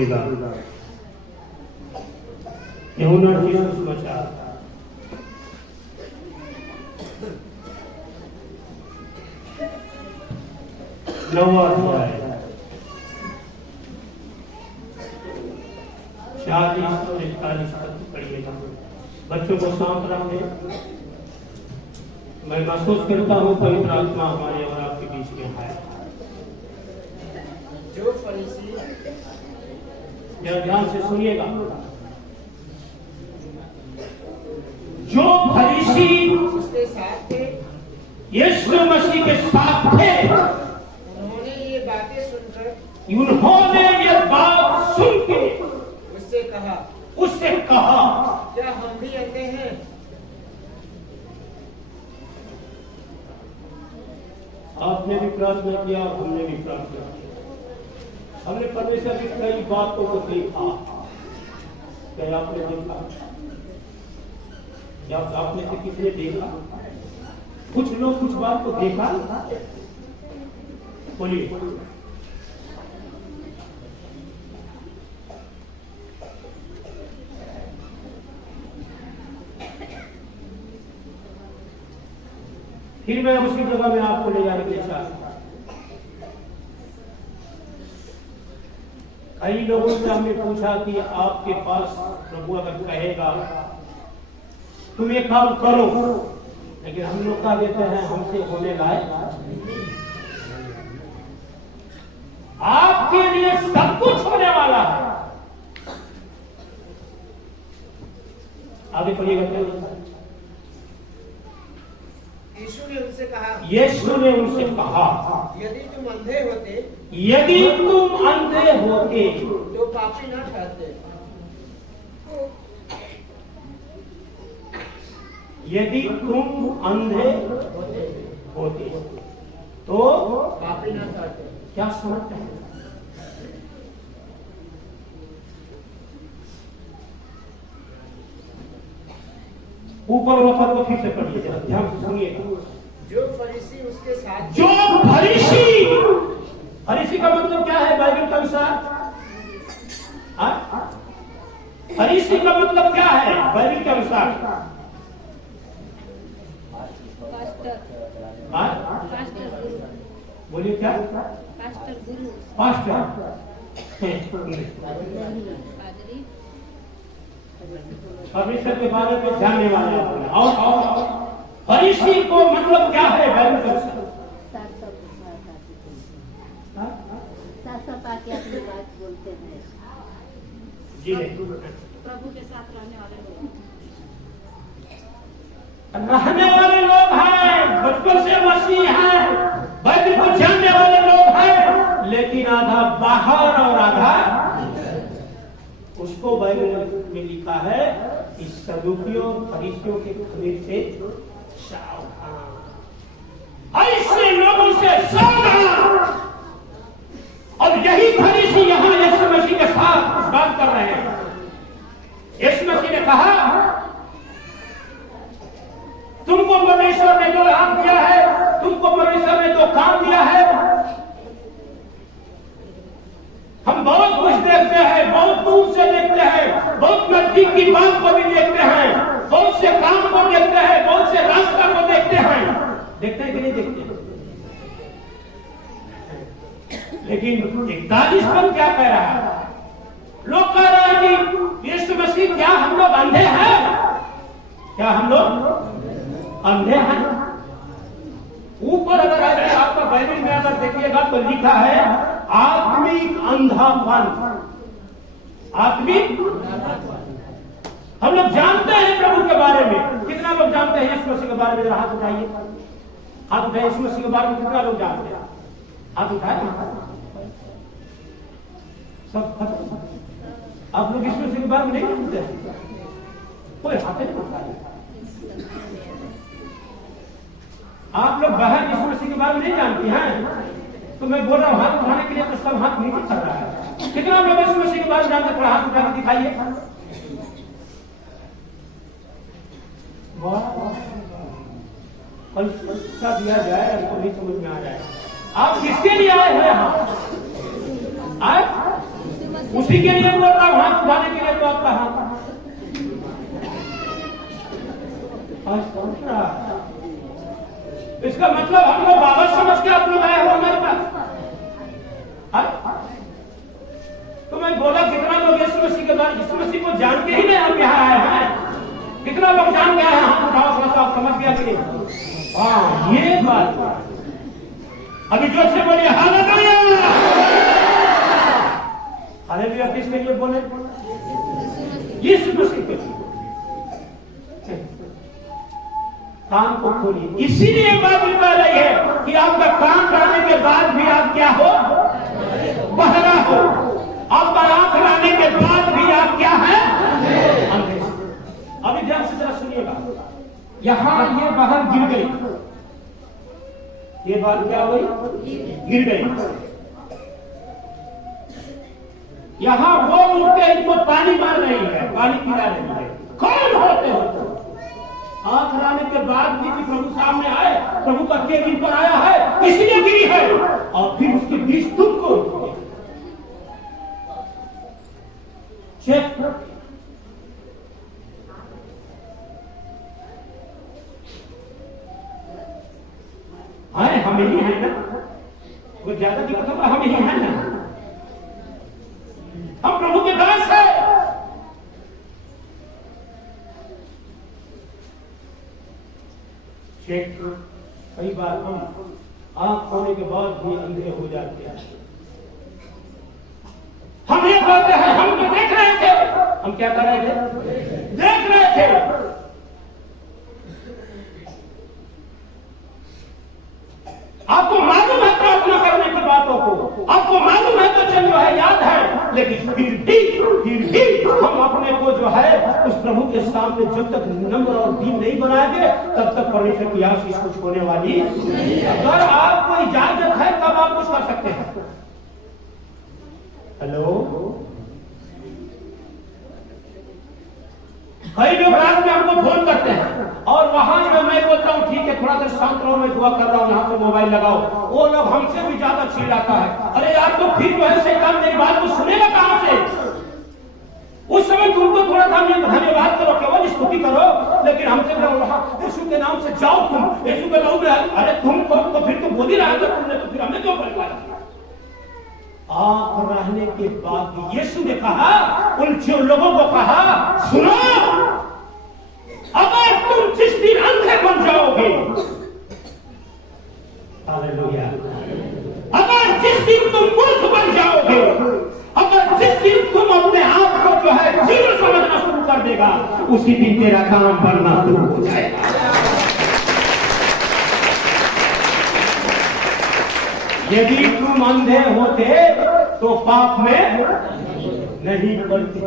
सुनिएगा। यूहन्ना रचित सुसमाचार 9वां अध्याय 40 और 41 तक पढ़िएगा। बच्चों को शांत रखें। मैं महसूस करता हूँ पवित्र आत्मा हमारे और आपके बीच में है। जो फरीसी, ध्यान से सुनिएगा, जो फरीसी उसके साथ थे, यीशु मसीह के साथ थे, उन्होंने ये बातें सुनकर सुन के उससे कहा, क्या हम भी अंधे हैं? आपने भी प्रार्थना किया, हमने भी प्रार्थना किया। हमने परमेश्वर की कई बातों को देखा। क्या आपने देखा? क्या आपने से किसने देखा? कुछ लोग कुछ बात को देखा। बोलिए। फिर मैं उसी जगह में आपको ले जाने के लिए चाहता हूं। कई लोगों से हमने पूछा कि आपके पास प्रभु अगर कहेगा तुम ये काम करो, लेकिन हम लोग कह देते हैं हमसे होने लायक। आपके लिए सब कुछ होने वाला है। आगे पढ़िएगा। यीशु ने उनसे कहा, यदि तुम अंधे होते तो पापी न ठहरते। यदि तुम अंधे होते तो पापी न ठहरते। क्या समझते हैं? ऊपर ऊपर को फिर से पढ़िए, ध्यान से सुनिएगा। जो फरीसी उसके साथ, फरीसी का मतलब क्या है बाइबल के अनुसार? फरीसी का मतलब क्या है बाइबल के अनुसार? बोलिए क्या? पास्टर। परमेश्वर के बारे में जानने वाले। और फरीसी को मतलब क्या है बाइबल के अनुसार? अपनी बात बोलते हैं जी, प्रभु के साथ रहने वाले लोग हैं, बचपन से मसीह हैं, बाइबल को जानने वाले लोग हैं, लेकिन आधा बाहर और आधा। उसको बाइबल में लिखा है कि सदूकियों फरीसियों के खमीर से सावधान। ऐसे लोगों से सावधान। और यही फरीसी यहाँ यीशु मसीह के साथ बात कर रहे हैं। यीशु मसीह ने कहा, तुमको परमेश्वर ने जो काम किया है, तुमको परमेश्वर ने जो काम दिया है, हम बहुत कुछ देखते हैं, बहुत दूर से देखते हैं, बहुत नजदीक की बात को भी देखते हैं, बहुत से काम को देखते हैं, बहुत से रास्ता को देखते हैं। देखते हैं कि नहीं देखते? लेकिन 41 पद क्या कह रहा है? लोग कह रहे हैं कि यीशु मसीह, क्या हम लोग अंधे हैं? क्या हम लोग अंधे हैं? ऊपर अगर आपका बाइबल में अगर देखिएगा तो लिखा है आत्मिक अंधापन। आत्मिक, हम लोग जानते हैं प्रभु के बारे में। कितना लोग जानते हैं यीशु मसीह के बारे में? हाथ उठाइए, हाथ उठाइए। यीशु मसीह के बारे में कितना लोग जानते हैं? हाथ उठाए। सब आप लोग यीशु मसीह के बारे में नहीं जानते हैं? कोई हाथ नहीं उठाए। आप लोग बाहर यीशु मसीह के बारे में नहीं जानते हैं, तो मैं बोल रहा हूं हाथ उठाने के लिए, तो सब हाथ नीचे कर रहा है। कितना लोग यीशु मसीह के बारे में जानते? थोड़ा हाथ उठा के दिखाइए। कल शिक्षा दिया जाए, हमको नहीं समझ में आ जाए। आप किसके लिए आए हैं यहाँ? उसी के लिए बोल रहा हूं, हाथ उठाने के लिए तो आपका हाथ आज पहुंच रहा। इसका मतलब हम लोग बाबा समझ के आप लोग आए हो हमारे पास। तो मैं बोला कितना लोग यीशु मसीह के बारे, यीशु मसीह को जान के ही नहीं हम यहाँ आए हैं। कितना लोग जान गए हैं, हम उठाओ थोड़ा सा, आप समझ गया कि नहीं? हाँ, ये बात अभी जोर से बोलिए हालेलुया। हालेलुया किसके लिए बोले? यीशु मसीह के लिए। कान को खोलिए। इसीलिए बात बता रही है कि आपका कान करने के बाद भी आप क्या हो? बहरा हो। आपका आंख लाने के बाद भी आप क्या है? अंधे। अभी ध्यान से जरा सुनिएगा। यहां ये बाहर गिर गई, ये बात क्या हुई? गिर गई। यहां वो उठ के इनको पानी मार रही है, पानी पिला रही है। कौन होते हो? आंख लाने के बाद भी प्रभु सामने आए, प्रभु का तेज इन पर आया है, इसलिए गिरी है। और फिर उसके बीच तुमको चेक आए, हम ही है ना, कुछ ज्यादा दिक्कत होगा, हम ही है ना, हम प्रभु के दास है। चेक कई बार हम आंख खोलने के बाद भी अंधे हो जाते हैं। हम ये कहते हैं हम तो देख रहे थे, हम क्या कर रहे थे? देख रहे थे। आपको मालूम है प्रार्थना करने की बातों को, आपको मालूम है तो चलो है, याद है, लेकिन फिर भी हम अपने को जो है उस प्रभु के सामने जब तक नम्र और दीन नहीं बनाएंगे तब तक परमेश्वर की आशीष कुछ होने वाली। अगर आपको इजाजत है तब आप कुछ कर सकते हैं। हेलो, कई लोग रात में हमको फोन करते हैं और वहां जो मैं बोलता हूँ ठीक है थोड़ा देर शांत रहो, मैं दुआ कर रहा हूँ, यहाँ पे मोबाइल लगाओ, वो लोग हमसे भी ज्यादा चिल्लाता है। अरे यार तो फिर जो है शैतान मेरी बात को सुनेगा कहां से? उस समय तुमको थोड़ा धन्यवाद करो, केवल स्तुति करो, लेकिन हमसे यीशु के नाम से जाओ, तुम यीशु के नाम में, अरे तुमको तो फिर तो बोल ही रहा था तुमने, तो फिर हमें क्यों बोल? आंख रहने के बाद यीशु ने कहा, उन जो लोगों को कहा, सुनो, अगर तुम जिस दिन अंधे बन जाओगे, हालेलुया, अगर जिस दिन तुम मूर्ख बन जाओगे, अगर जिस दिन तुम अपने आप को जो है जीरो समझना शुरू कर देगा, उसी दिन तेरा काम बनना शुरू हो जाएगा। यदि तुम अंधे होते तो पाप में नहीं पड़ते।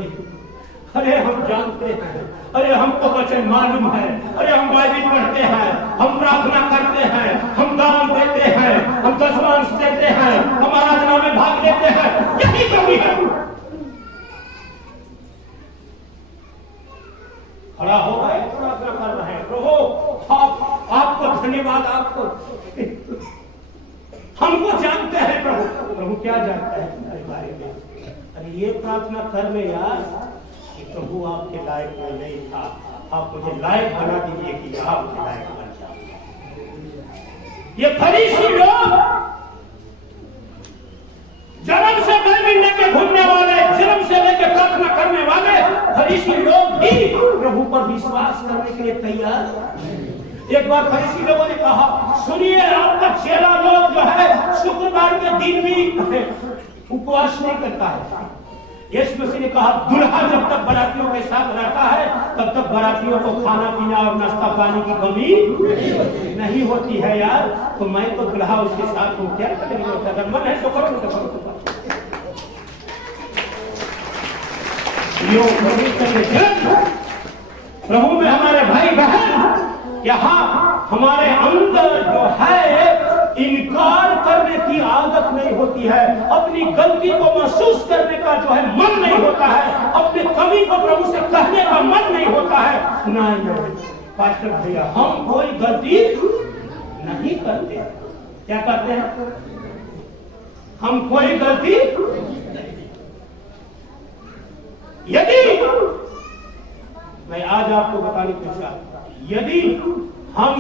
अरे हम जानते हैं, अरे हमको वचन मालूम है, अरे हम बाइबल पढ़ते हैं, हम प्रार्थना करते हैं, हम दान देते हैं, हम दशमांश देते हैं, हम आराधना में भाग लेते हैं, यही कमी है। खड़ा हो गए, प्रार्थना कर रहे हैं, प्रभु आपको धन्यवाद, आपको हमको जानते हैं प्रभु। प्रभु क्या जानता है तुम्हारे बारे में? अरे ये प्रार्थना कर में यार कि प्रभु आपके लायक में नहीं था, आप मुझे लायक बना दीजिए कि आप मुझे लायक बन जाओ। ये फरीसी लोग जन्म से बाइबल लेके घूमने वाले, जन्म से लेके प्रार्थना करने वाले फरीसी लोग भी प्रभु पर विश्वास करने के लिए तैयार। एक बार फरीसी लोगों ने कहा, सुनिए आपका चेला लोग जो है शुक्रवार के दिन भी उपवास नहीं करता है। यीशु मसीह ने कहा, दुल्हा जब तक बारातियों के साथ रहता है तब तक बारातियों को खाना पीना और नाश्ता पानी की कमी नहीं होती है यार। तो मैं तो दुल्हा उसके साथ हूँ, क्या करेंगे? अगर मन है तो करो। प्रभु में हमारे भाई बहन, यहाँ हमारे अंदर जो है इनकार करने की आदत नहीं होती है, अपनी गलती को महसूस करने का जो है मन नहीं होता है, अपने कमी को प्रभु से कहने का मन नहीं होता है। नहीं पास्टर भैया, हम कोई गलती नहीं करते। क्या करते हैं? हम कोई गलती यदि मैं आज आपको बताने की चाहता, यदि हम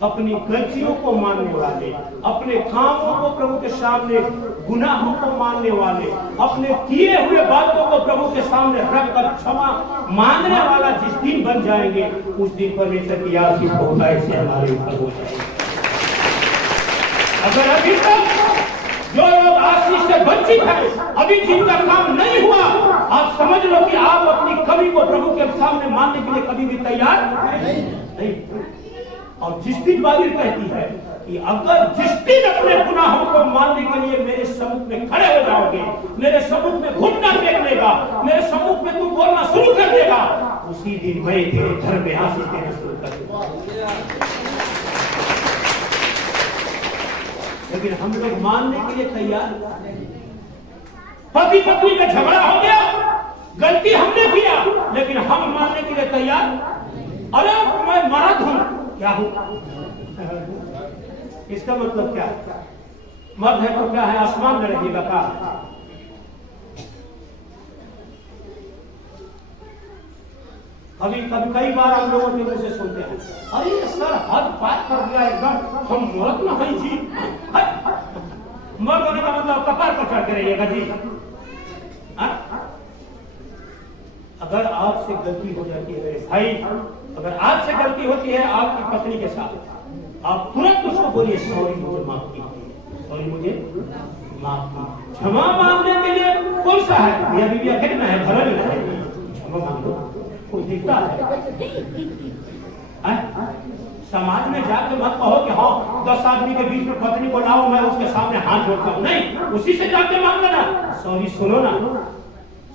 अपनी गलतियों को मानने वाले, अपने कामों को प्रभु के सामने, गुनाहों को मानने वाले, अपने किए हुए बातों को प्रभु के सामने रखकर क्षमा मांगने वाला जिस दिन बन जाएंगे, उस दिन परमेश्वर की आशीष होता है, से हमारे ऊपर हो जाएगी। अगर अभी तक जो लोग आशीष से वंचित है, अभी जिनका काम नहीं हुआ, आप समझ लो कि आप अपनी कमी को प्रभु के सामने मानने के लिए कभी भी तैयार नहीं। और जिस दिन बाइबल कहती है कि अगर जिस दिन अपने गुनाहों को मानने के लिए मेरे सम्मुख में खड़े हो जाओगे, मेरे सम्मुख में घुटना टेक लेगा, मेरे सम्मुख में तू बोलना शुरू कर देगा, उसी दिन मैं तेरे घर में आशीष देना शुरू कर दूंगा। लेकिन हम लोग मानने के लिए तैयार, पति पत्नी का झगड़ा हो गया, गलती हमने किया, लेकिन हम मानने के लिए तैयार। अरे मैं मर्द हूं, क्या हूं? इसका मतलब क्या? मर्द है तो क्या है, आसमान में रहेगा का? कई बार हम लोगों के मुंह से सुनते हैं, अरे सर हद बात कर दिया एकदम, हम मर्द ना है जी। मर्द होने का मतलब कपार पर चढ़ के रहिएगा जी। अगर आपसे गलती हो जाती है मेरे भाई, अगर आपसे गलती होती है आपकी पत्नी के साथ, आप तुरंत उसको बोलिए सॉरी मुझे माफ कीजिए, सॉरी मुझे माफ कीजिए। क्षमा मांगने के लिए कौन सा है, मियां बीवी अकेले में है, घर में है, क्षमा मांग लो, कोई दिखता है? समाज में जाके मत कहो कि हाँ 10 आदमी के बीच में पत्नी को लाओ, मैं उसके सामने हाथ जोड़ता हूं, नहीं, उसी से जाके मांग लेना, सॉरी सुनो ना।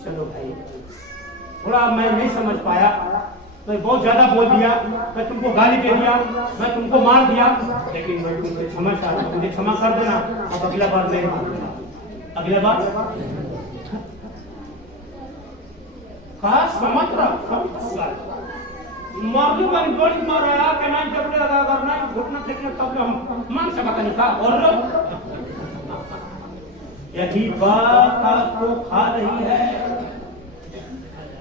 चलो भाई, थोड़ा मैं नहीं समझ पाया, मैं बहुत ज्यादा बोल दिया, मैं तुमको गाली दे दिया, मैं तुमको मार दिया, लेकिन मैं तुमसे क्षमा चाहता हूं, मुझे क्षमा कर देना, अब अगला बार नहीं मांगूंगा, अगला बार का समझ रहा मर्दों का बड़ी मार आया कि नहीं, जब अगर नहीं घुटना टेकने तब हम मान सकता नहीं था। और यही बात आपको खा रही है,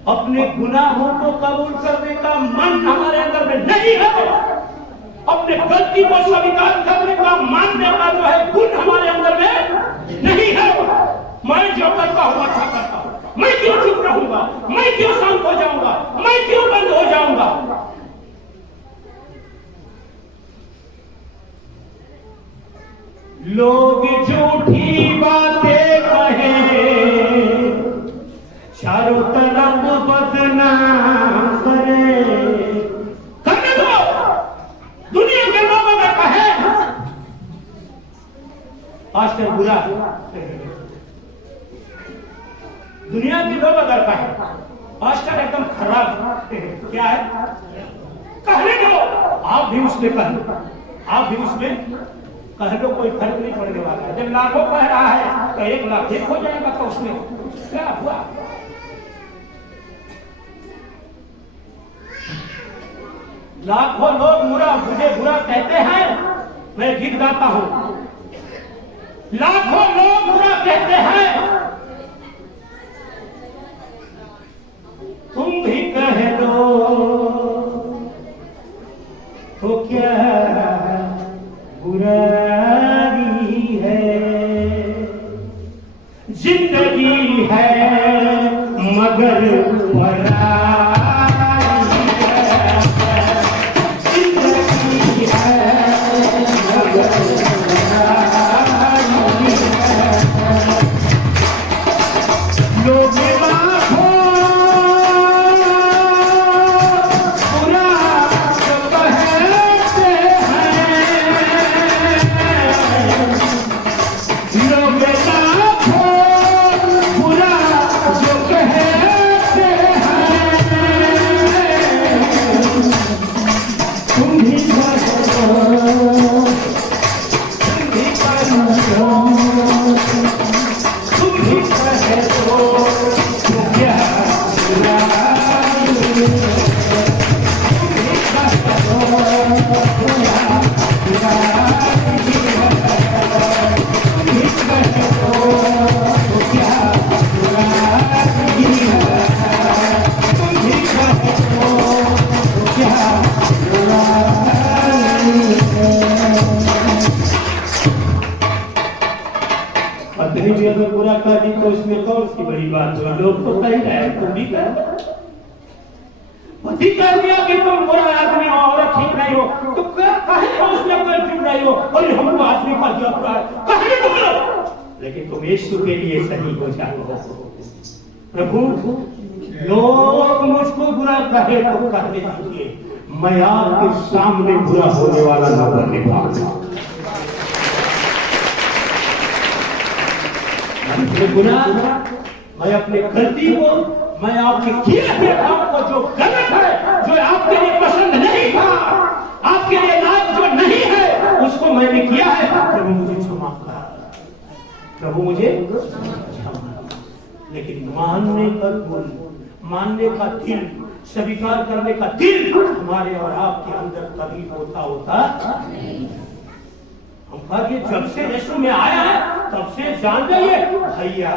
अपने गुनाहों को कबूल करने का मन हमारे अंदर में नहीं है, अपने गलती को स्वीकार करने का, मानने का जो है गुण हमारे अंदर में नहीं है। मैं जो करता हूं अच्छा करता हूं, मैं क्यों चुप रहूंगा, मैं क्यों शांत हो जाऊंगा, मैं क्यों बंद हो जाऊंगा? लोग झूठी बातें कहें, चारों तरफ बदनाम करे, करने दो। दुनिया के लोग अगर कहे पास्टर बुरा, दुनिया के लोग अगर कहे पास्टर एकदम खराब, क्या है, कहने दो, आप भी उसमें कह, आप भी उसमें कह लो, कोई फर्क नहीं पड़ने वाला है। जब लाखों कह रहा है तो 1 लाख एक हो जाएगा, तो उसमें क्या हुआ? लाखों लोग मुझे बुरा कहते हैं, मैं गीत गाता हूं, लाखों लोग बुरा कहते हैं, तुम भी कह दो तो क्या बुराई है, जिंदगी है मगर अगर बुरा कर दी तो उसमें कौन सी बड़ी बात हुई? लोग तो कह रहे हैं, तुम भी कह पति कह दिया कि तुम बुरा आदमी हो, औरत ठीक नहीं हो, तो कहे तो उसमें कोई चुप नहीं हो, और हमको आदमी का दिया बुरा है, कहे बोलो, लेकिन तुम यीशु के लिए सही हो जाओ। प्रभु लोग मुझको बुरा कहे तो कहने दीजिए, मैं आपके सामने बुरा होने वाला न बनने पाऊंगा। मैं अपने गलती को, मैं आपके किए हुए काम को जो गलत है, जो आपके लिए पसंद नहीं था, आपके लिए लायक जो नहीं है, उसको मैंने किया है, प्रभु मुझे क्षमा कर, प्रभु मुझे क्षमा। लेकिन मानने का गुण, मानने का दिल, स्वीकार करने का दिल हमारे और आपके अंदर कभी होता हम कहा जब से यीशु में आया है तब से जान गए भैया,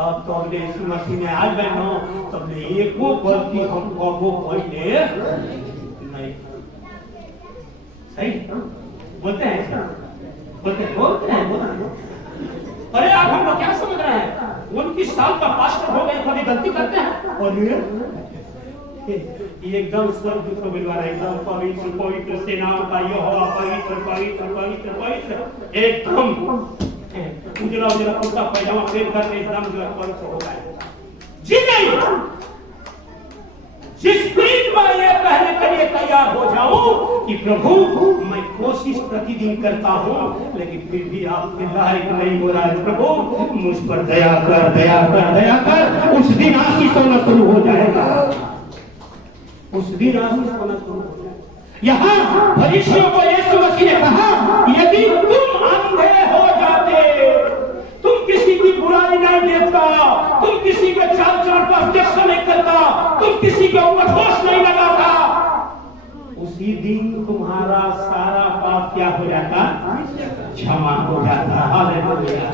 अब तो हमने यीशु मसीह में आ गए हो, तब एक वो गलती हम वो पहले नहीं। सही बोलते हैं, बोलते हैं। अरे आप हमको क्या समझ रहे हैं? 29 साल का पास्टर हो गए, कभी गलती करते हैं? और एकदम स्वर्ग को मिलवा, एकदम पवित्र पवित्र सेनाओं का यहोवा, पवित्र पवित्र पवित्र पवित्र, एकदम उजला उजला कुर्ता पैजामा पहन कर एकदम जो पवित्र हो गए। जी नहीं, जिस दिन मैं ये कहने के लिए तैयार हो जाऊं कि प्रभु मैं कोशिश प्रतिदिन करता हूं, लेकिन फिर भी आपके लायक नहीं हो रहा है, प्रभु मुझ पर दया कर, दया कर, दया कर, उस दिन आशीष होना शुरू हो जाएगा, उस दिन आशीष होना शुरू हो जाएगा। यहाँ फरीसियों को यीशु मसीह ने कहा, यदि तुम अंधे हो जाते, तुम किसी की बुराई नहीं देखता, तुम किसी के चाल चलन पर ऑब्जेक्शन नहीं करता, तुम किसी के ऊपर दोष नहीं लगाता, उसी दिन तुम्हारा सारा पाप क्या हो जाता? क्षमा हो जाता। हालेलुया।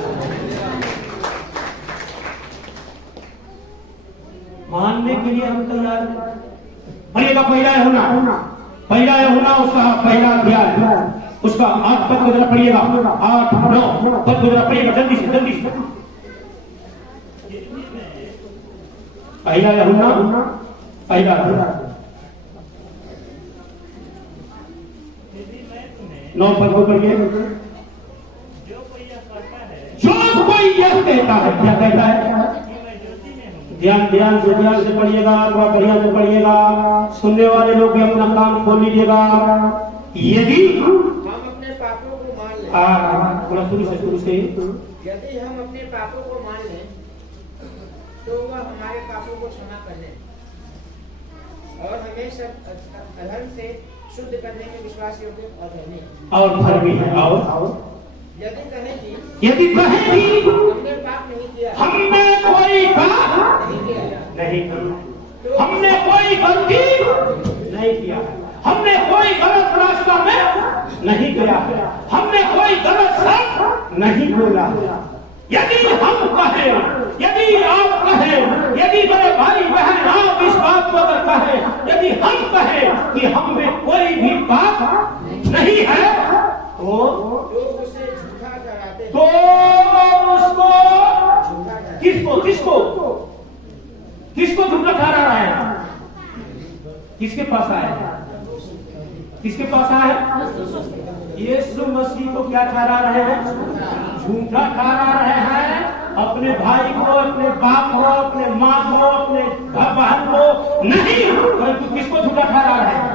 मानने के लिए हम तैयार हैं। पढ़िएगा पहला यूहन्ना उसका पहला अध्याय, उसका 8 पद को जरा पढ़िएगा, 8 9 पद को जरा पढ़िएगा, जल्दी से पहला यूहन्ना पहला अध्याय 9 पद को पढ़िए। जो कोई यह कहता है, क्या कहता है? ध्यान से पढ़िएगा, थोड़ा बढ़िया से पढ़िएगा, सुनने वाले लोग भी अपना काम खोल लीजिएगा। यदि हम अपने पापों को मान लें, थोड़ा शुरू से यदि हम अपने पापों को मान लें तो वह हमारे पापों को क्षमा कर ले और हमें सब अधर्म से शुद्ध करने में विश्वास योग्य और धर्मी और धर्मी है। और यदि कहें कि हमने पाप नहीं किया, हमने कोई पाप नहीं किया, हमने कोई गलती नहीं किया, हमने कोई गलत रास्ता में नहीं गया, हमने कोई गलत शब्द नहीं बोला। यदि हम कहें, यदि आप कहें, यदि मेरे भाई बहन आप इस बात को अगर कहें, यदि हम कहें कि हम में कोई भी पाप नहीं है, तो उसे झूठा कराते हैं। तो उसको किसको झूठा ठहरा रहा है? किसके पास आया? किसके पास आया? यीशु मसीह को क्या ठहरा रहे हैं? झूठा ठहरा रहे हैं। अपने भाई को, अपने बाप को, अपने माँ को, अपने बहन को नहीं, परंतु किसको झूठा ठहरा रहे हैं?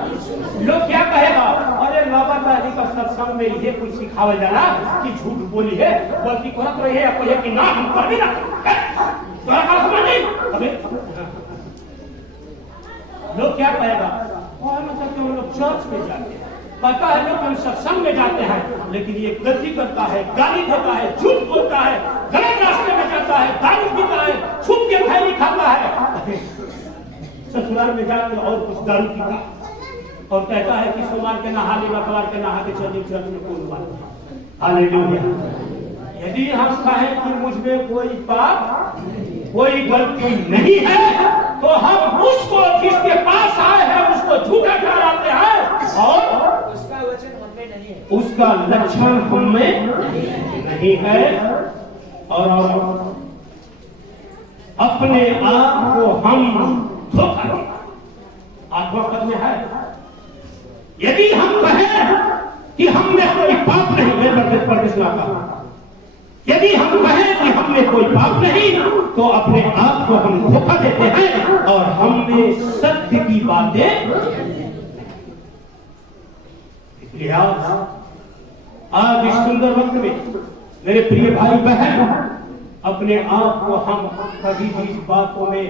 लोग क्या कहेगा? अरे बाबा दादी का सत्संग में ये कुछ सिखावल जाना कि झूठ बोली है, गलती करत रही है, कहे कि ना हम कर भी ना, तुम्हारा बात समझ नहीं। लोग क्या कहेगा? मतलब कि हम लोग चर्च में जाते हैं, पता है लोग हम सत्संग में जाते हैं, लेकिन ये गलती करता है, गाली देता है, झूठ बोलता है, गलत रास्ते में जाता है, दारू पीता है, छुप के खैनी खाता है, ससुराल में जाकर और कुछ दारू पीता और कहता है कि सोमवार के नहा ले, मंगलवार के नहा के चलिए चर्च में कोई बात। हालेलुया। यदि हम कहें कि मुझ में कोई पाप, कोई गलती नहीं है, तो हम उसको जिसके पास आए हैं उसको झूठा ठहराते हैं और उसका वचन हम में नहीं है, उसका लक्षण हम में नहीं है। और अपने आप को हम धोखा दें। आत्मा पद में है, यदि हम कहें कि हमने कोई पाप नहीं, मैं परदेश में आता, यदि हम कहें कि हमने कोई पाप नहीं, तो अपने आप को हम धोखा देते हैं और हमने सत्य की बातें। इसलिए आज इस सुंदर वक्त में मेरे प्रिय भाई बहन, अपने आप को हम कभी भी इस बातों में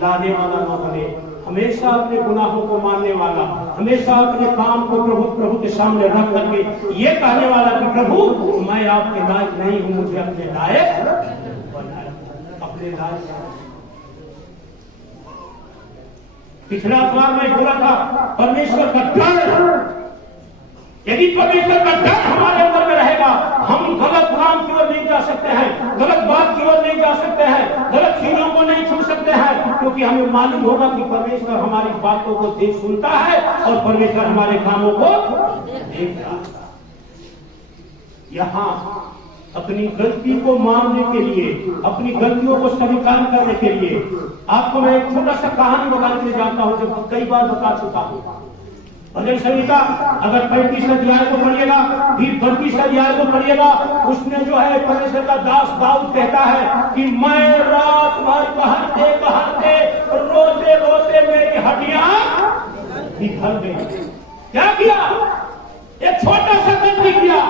लाने वाला न बने, हमेशा अपने गुनाहों को मानने वाला, हमेशा अपने काम को प्रभु के सामने रख करके ये कहने वाला कि प्रभु मैं आपके लायक नहीं हूं, मुझे अपने लायक बनाए, अपने लायक। पिछला बार मैं बोला था परमेश्वर का डर, यदि परमेश्वर का डर हमारे अंदर में रहेगा, हम गलत काम की ओर नहीं जा सकते हैं, गलत बात की ओर नहीं जा सकते हैं, गलत चीजों को नहीं छू सकते हैं, क्योंकि हमें मालूम होगा कि परमेश्वर हमारी बातों को देख सुनता है और परमेश्वर हमारे कामों को देख रहा है। यहाँ अपनी गलती को मानने के लिए, अपनी गलतियों को स्वीकार करने के लिए आपको मैं एक छोटा सा कहानी बताने के लिए जानता हूं, जो कई बार बता चुका हूं। भजन संहिता अगर 35 अध्याय को पढ़िएगा, फिर 32 अध्याय को पढ़िएगा, उसमें जो है परमेश्वर का दास दाऊद कहता है कि मैं रात भर कहते कहते रोते रोते मेरी हड्डियां निकल गई। क्या किया? एक छोटा सा गलती किया,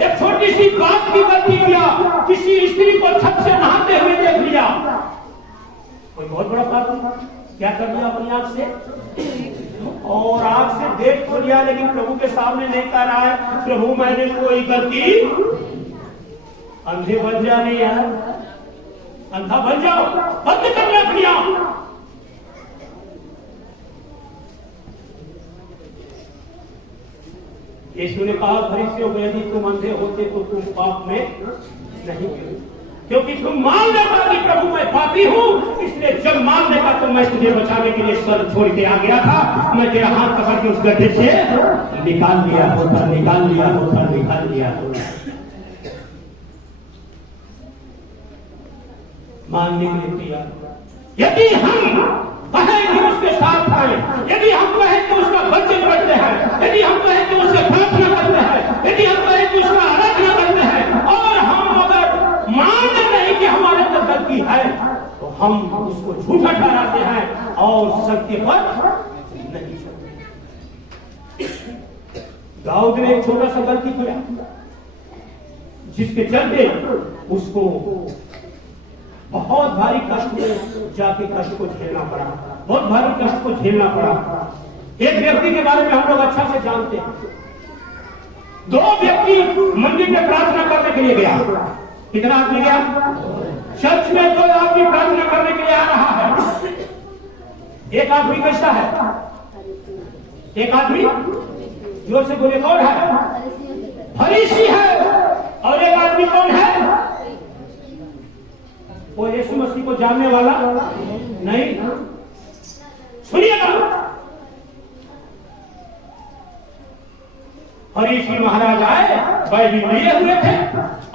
एक छोटी सी बात की गलती किया, किसी स्त्री को छत से नहाते हुए देख लिया, कोई बहुत बड़ा बात नहीं, क्या कर लिया अपनी आंख से, और आंख से देख तो लिया, लेकिन प्रभु के सामने नहीं कह रहा है प्रभु मैंने कोई गलती। अंधे बन जा नहीं यार, अंधा बन जाओ, बंद कर ले अपनी आंख। यीशु ने कहा फरीसियों को, यदि तुम अंधे होते तो तुम पाप में नहीं गिरे, क्योंकि तुम मान लेगा कि प्रभु मैं पापी हूं, इसलिए जब मान लेगा तो मैं तुझे बचाने के लिए स्वर्ग छोड़ के आ गया था, मैं तेरा हाथ पकड़ के उस गड्ढे से निकाल लिया होता, निकाल लिया होता, निकाल लिया होता। मानने के लिए तैयार, यदि हम कहें कि उसके साथ आए, यदि हम कहें कि उसका वचन करते हैं, यदि हम कहें कि उससे प्रार्थना करते हैं, यदि हम कहें कि उसका आराधना करते हैं, और हम अगर मानते नहीं कि हमारे अंदर गलती है, तो हम उसको झूठा ठहराते हैं और सत्य पर नहीं चलते। दाऊद ने एक छोटा सा गलती किया, जिसके चलते उसको बहुत भारी कष्ट में जाके कष्ट को झेलना पड़ा, बहुत भारी कष्ट को झेलना पड़ा। एक व्यक्ति के बारे में हम लोग अच्छा से जानते हैं, दो व्यक्ति मंदिर में प्रार्थना करने के लिए गया। कितना आदमी गया? चर्च में दो आदमी प्रार्थना करने के लिए आ रहा है। एक आदमी कैसा है? एक आदमी जोर से बोले कौन है? फरीसी है। और एक आदमी कौन है? वो यीशु मसीह को जानने वाला नहीं। सुनिएगा, फरीसी महाराज आए, बाइबिल लिए हुए थे,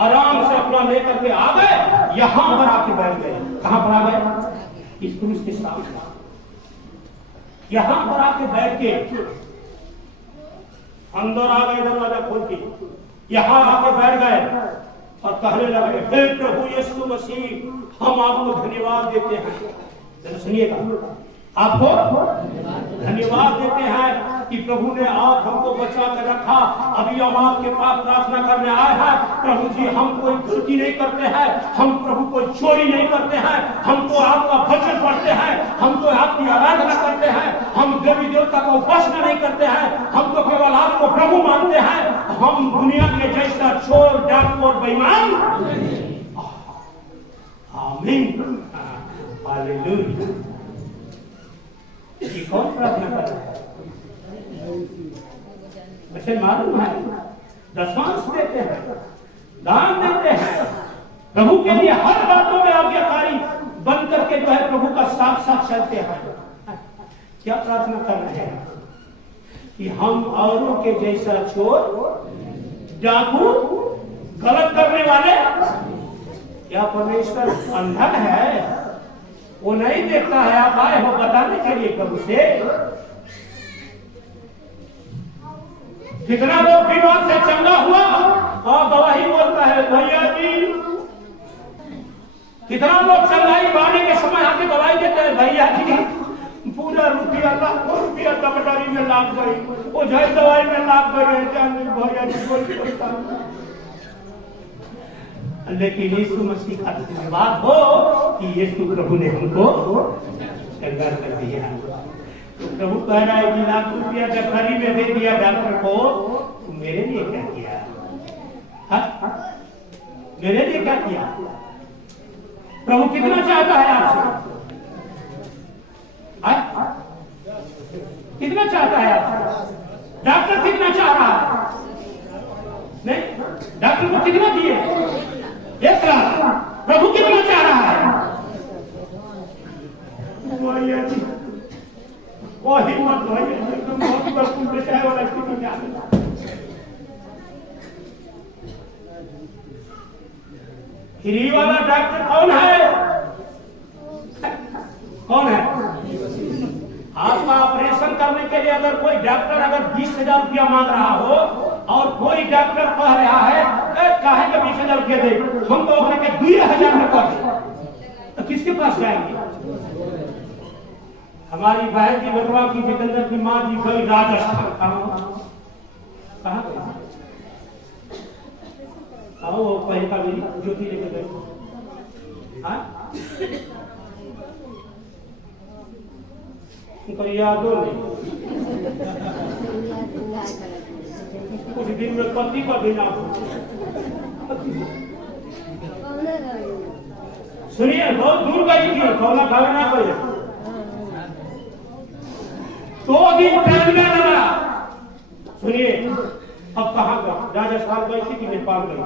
आराम से अपना लेकर के आ गए, यहां पर आके बैठ गए। कहां पर आ गए? इस क्रूस के सामने यहां पर आके बैठ के अंदर आ गए, दरवाजा खोल के यहां आके बैठ गए और कहने लगे, हे प्रभु यीशु मसीह, हम आपको धन्यवाद देते हैं। सुनिएगा, आपको धन्यवाद देते हैं कि प्रभु ने आप हमको बचा कर रखा। अभी हम आपके पास प्रार्थना करने आए हैं। प्रभु जी, हम कोई गलती नहीं करते हैं, हम प्रभु कोई चोरी नहीं करते हैं, हम तो आपका भजन पढ़ते हैं, हम तो आपकी आराधना करते हैं, हम देवी देवता का उपासना नहीं करते हैं, हम तो केवल आपको प्रभु मानते हैं, हम दुनिया के जैसा चोर, डाकू और बेईमान। आमीन, हालेलुया। ये कौन प्रार्थना कर रहा है? मुझे मालूम है, दशमांश देते हैं, दान देते हैं, प्रभु के लिए हर बातों में आज्ञाकारी बन करके जो है प्रभु का साथ साथ चलते हैं। क्या प्रार्थना कर रहे हैं? कि हम औरों के जैसा चोर, डाकू, गलत करने वाले क्या परमेश्वर अंधा है? वो नहीं देखता है? आप आए हो बताने के लिए प्रभु से। कितना लोग बीमार से चंगा हुआ और गवाही बोलता है भैया जी। कितना लोग चंगाई पाने के समय आके गवाही देते हैं भैया जी पूरा रुपया लाखों रुपया डॉक्टरी में लाग गई, वो जय दवाई में लाग गए भैया जी कोई पता नहीं। लेकिन यीशु मसीह का धन्यवाद हो कि यीशु प्रभु ने हमको चंगा कर दिया। तो प्रभु कह रहा है कि लाख रुपया डॉक्टरी में दे दिया डॉक्टर को, तो मेरे लिए क्या किया? हाँ? मेरे लिए क्या किया? प्रभु कितना चाहता है आपसे? कितना चाहता है आपसे? डॉक्टर कितना चाह रहा है? नहीं, डॉक्टर को कितना दिए? 1 लाख। प्रभु कितना चाह रहा है? वो हिम्मत चाहे वाला स्थिति में फ्री वाला डॉक्टर कौन है? कौन है? आपका ऑपरेशन करने के लिए अगर कोई डॉक्टर अगर 20,000 रुपया मांग रहा हो और कोई डॉक्टर कह रहा है काहे का 20,000 रुपया दे, हम तो अपने के 2,000 में कर, तो किसके पास जाएंगे? हमारी बहन की बटवा की जितेंद्र की माँ जी गई राजस्थान। कहाँ गई? वो कहीं का मेरी ज्योति लेके गई। हाँ उनको यादों नहीं। कुछ दिन में पति का भी नाम। सुनिए बहुत दूर गई थी, कौना खावे ना गई। 2 दिन टहलने लगा। सुनिए अब कहाँ गया? राजस्थान गई थी कि नेपाल गई?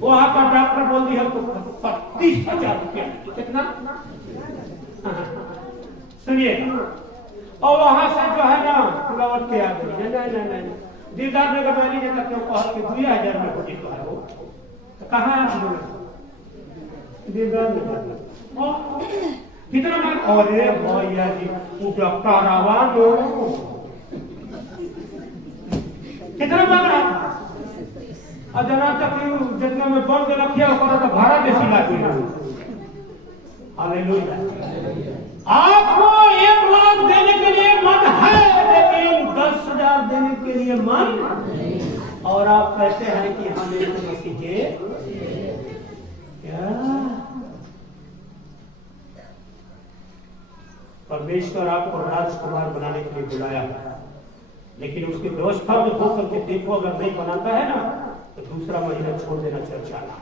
वहां का डॉक्टर बोल दिया हमको 35,000 रुपया। कितना? सुनिए और वहां से जो है ना लौट के आ गई। नहीं दीदार नगर वाली जगह क्यों कहा कि 2,000 में होगी तो है वो, तो कहाँ है दीदार नगर? कितना मांग? अरे भैया जी वो डॉक्टर आवाज कितना मांग रहा था? और जना तक जितना में बंद रखिया तो भाड़ा बेसी लागी। हालेलुया। आपको 1 लाख देने के लिए मन है लेकिन 10,000 देने के लिए मन, और आप कहते हैं कि हम यीशु मसीह के क्या? परमेश्वर आपको राजकुमार बनाने के लिए बुलाया, लेकिन उसकी व्यवस्था में होकर के देखो अगर नहीं बनाता है ना तो दूसरा महीना छोड़ देना चर्च आना।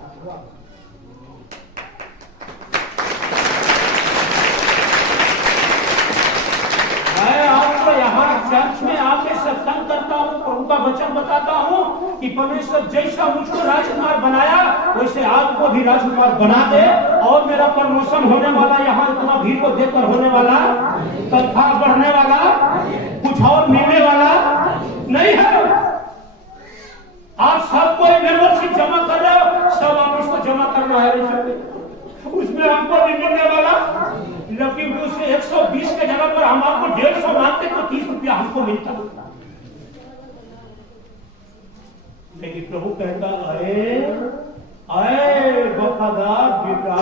मैं आपको यहाँ चर्च में आके सत्संग करता हूँ, प्रभु का वचन बताता हूँ कि परमेश्वर जैसा मुझको राजकुमार बनाया वैसे आपको भी राजकुमार बना दे, और मेरा प्रमोशन होने वाला, यहाँ इतना भीड़ को देखकर होने वाला, तनख्वाह बढ़ने वाला, कुछ और मिलने वाला नहीं है। आप सब कोई मेंबरशिप जमा कर रहे हो, सब आप उसको जमा करना है, उसमें हमको भी मिलने वाला, लेकिन उससे 120 के जगह पर हम आपको 150 मांगते तो 30 रुपया हमको मिलता। लेकिन प्रभु कहता अरे वफादार बेटा,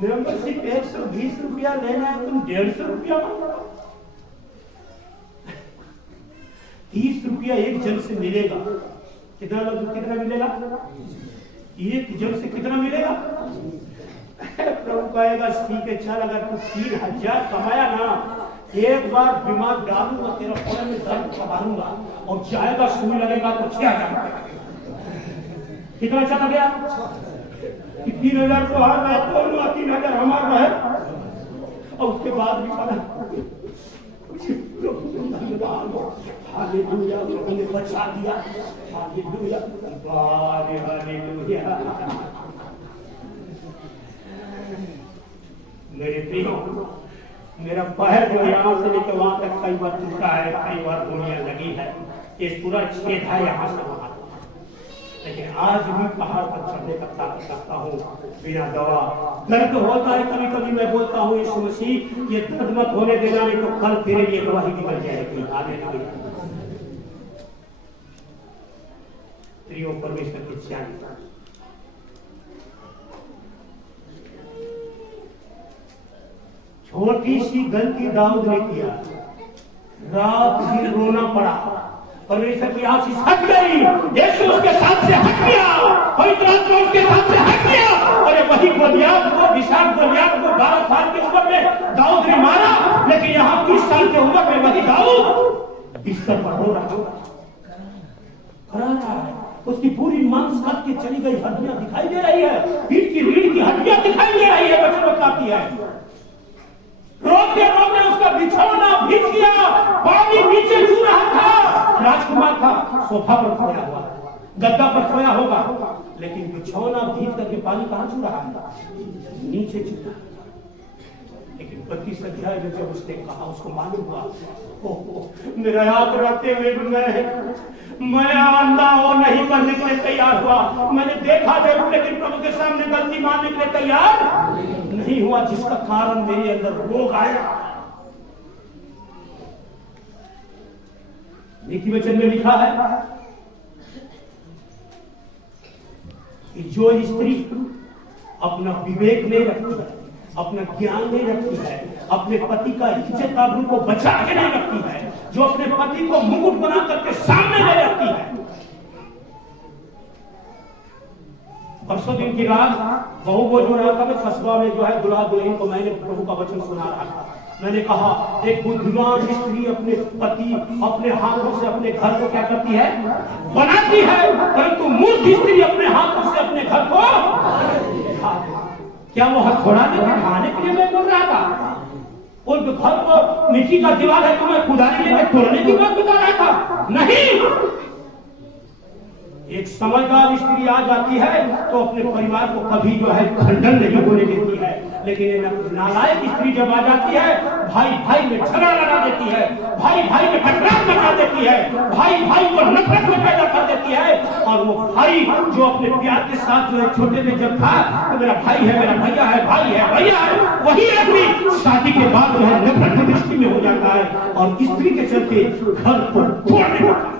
मेंबरशिप 120 रुपया लेना है, तुम 150 रुपया मांगो। 30 रुपया एक जन से मिलेगा। कितना मिलेगा? एक जन से कितना मिलेगा? प्रभु कहेगा ठीक है चल, अगर तू 3,000 कमाया ना, एक बार बीमार डालूंगा तेरा पैर में दर्द कबारूंगा और जाएगा सुई लगेगा तो 6,000। कितना चला गया? 3,000 को हार रहा है, 3,000 हमारा है, और उसके बाद भी पड़ा हालेलुया, प्रभु ने बचा दिया। Hallelujah, hallelujah. मेरे प्रियो, मेरा पैर जो यहाँ से लेकर वहां तक कई बार टूटा है, कई बार गोलियां लगी है, ये पूरा छेद है यहाँ से वहां। लेकिन आज भी पहाड़ पर चढ़ने का ताकत रखता हूँ बिना दवा। दर्द होता है कभी कभी, मैं बोलता हूँ यीशु मसीह ये दर्द मत होने देना, नहीं तो कल तेरे लिए गवाही निकल जाएगी। हालेलुया। प्रियो परमेश्वर की ध्यान, छोटी सी गलती दाऊद ने किया, रात दिन रोना पड़ा, परमेश्वर की आशीष हट गई, यीशु उसके साथ से हट गया, पवित्र आत्मा उसके साथ से हट गया। अरे वही गोलियत को, विशाल गोलियत को 12 साल की उम्र में दाऊद ने मारा, लेकिन यहाँ 30 साल की उम्र में वही दाऊद बिस्तर पर रो रहा है। उसकी पूरी मांस काट के चली गई हड्डियां दिखाई दे रही है, पीठ की रीढ़ की हड्डियां दिखाई दे रही है, बच्चों बताती है। रोते रोते उसका बिछौना भीग गया, पानी नीचे छू रहा था। राजकुमार था, सोफा पर सोया हुआ, गद्दा पर सोया होगा, लेकिन बिछौना भीग करके पानी कहां छू रहा है? नीचे छू रहा है। लेकिन 32 अध्याय में जब उसने कहा, उसको मालूम हुआ, मेरा आप रहते हुए मैं अंधा हो नहीं करने के लिए तैयार हुआ, मैंने देखा जरूर, लेकिन प्रभु के सामने गलती मानने के लिए तैयार नहीं हुआ, जिसका कारण मेरे अंदर रोग आया। नीति वचन में लिखा है कि जो स्त्री अपना विवेक नहीं रखती है, अपना ज्ञान नहीं रखती है, अपने पति का इज्जत आबरू को बचा के नहीं रखती है, जो अपने पति को मुकुट बना करके सामने नहीं रखती है। परसों दिन की रात बहू को जो रहा था, मैं कस्बा में जो है दुल्हा दुल्हन को मैंने प्रभु का वचन सुना रहा था। मैंने कहा एक बुद्धिमान स्त्री अपने पति अपने हाथों से अपने घर को क्या करती है? बनाती है, परंतु मूर्ख स्त्री अपने हाथों से अपने घर को क्या वो हथौड़ाने के खाने के लिए मैं बोल रहा था? और घर को मिट्टी का दीवार है तो मैं खुदाने के लिए तोड़ने की बात बता रहा था? नहीं। एक समझदार स्त्री आ जाती है तो अपने परिवार को कभी जो है खंडन नहीं होने देती है, लेकिन एक नालायक स्त्री जब आ जाती है, भाई भाई में झगड़ा लगा देती है, भाई भाई में टकराव मचा देती है, भाई भाई को नफरत में पैदा कर देती है। और वो भाई जो अपने प्यार के साथ जो है छोटे में जब था तो मेरा भाई है, मेरा भैया है, भाई है, भैया है, वही आदमी शादी के बाद जो है नफरत की दृष्टि में हो जाता है और स्त्री के चलते घर को तोड़ने लगता है।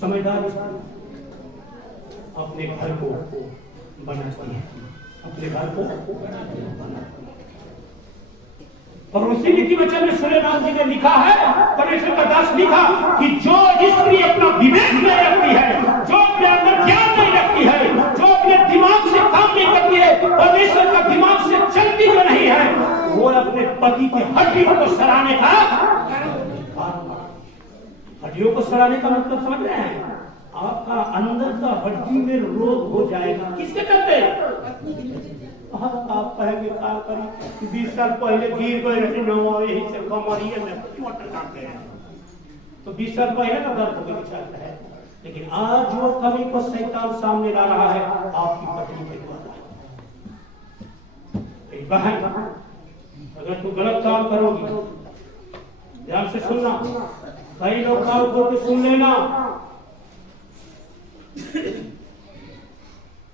समझदार अपने घर को बनाती है, अपने घर को बनाती है। और उसी नीति वचन में सुलेमान जी ने लिखा है, परमेश्वर का दास लिखा कि जो स्त्री अपना विवेक नहीं रखती है, जो अपने अंदर ज्ञान नहीं रखती है, जो अपने दिमाग से काम नहीं करती है, परमेश्वर का दिमाग से चलती जो नहीं है, वो अपने पति की हड्डियों को सराहने का, हड्डियों को सड़ाने का मतलब समझ रहे हैं? आपका अंदर का हड्डी में रोग हो जाएगा। किसके करते? आप कहेंगे क्या करी, 20 साल पहले गिर गए यही से कमरिए में करते हैं, तो 20 साल पहले का दर्द होकर विचारता है। लेकिन आज जो कमी को शैतान सामने ला रहा है आपकी पत्नी के द्वारा। बहन, अगर तू गलत काम करोगी, ध्यान से सुनना, कई लोग काम को सुन लेना,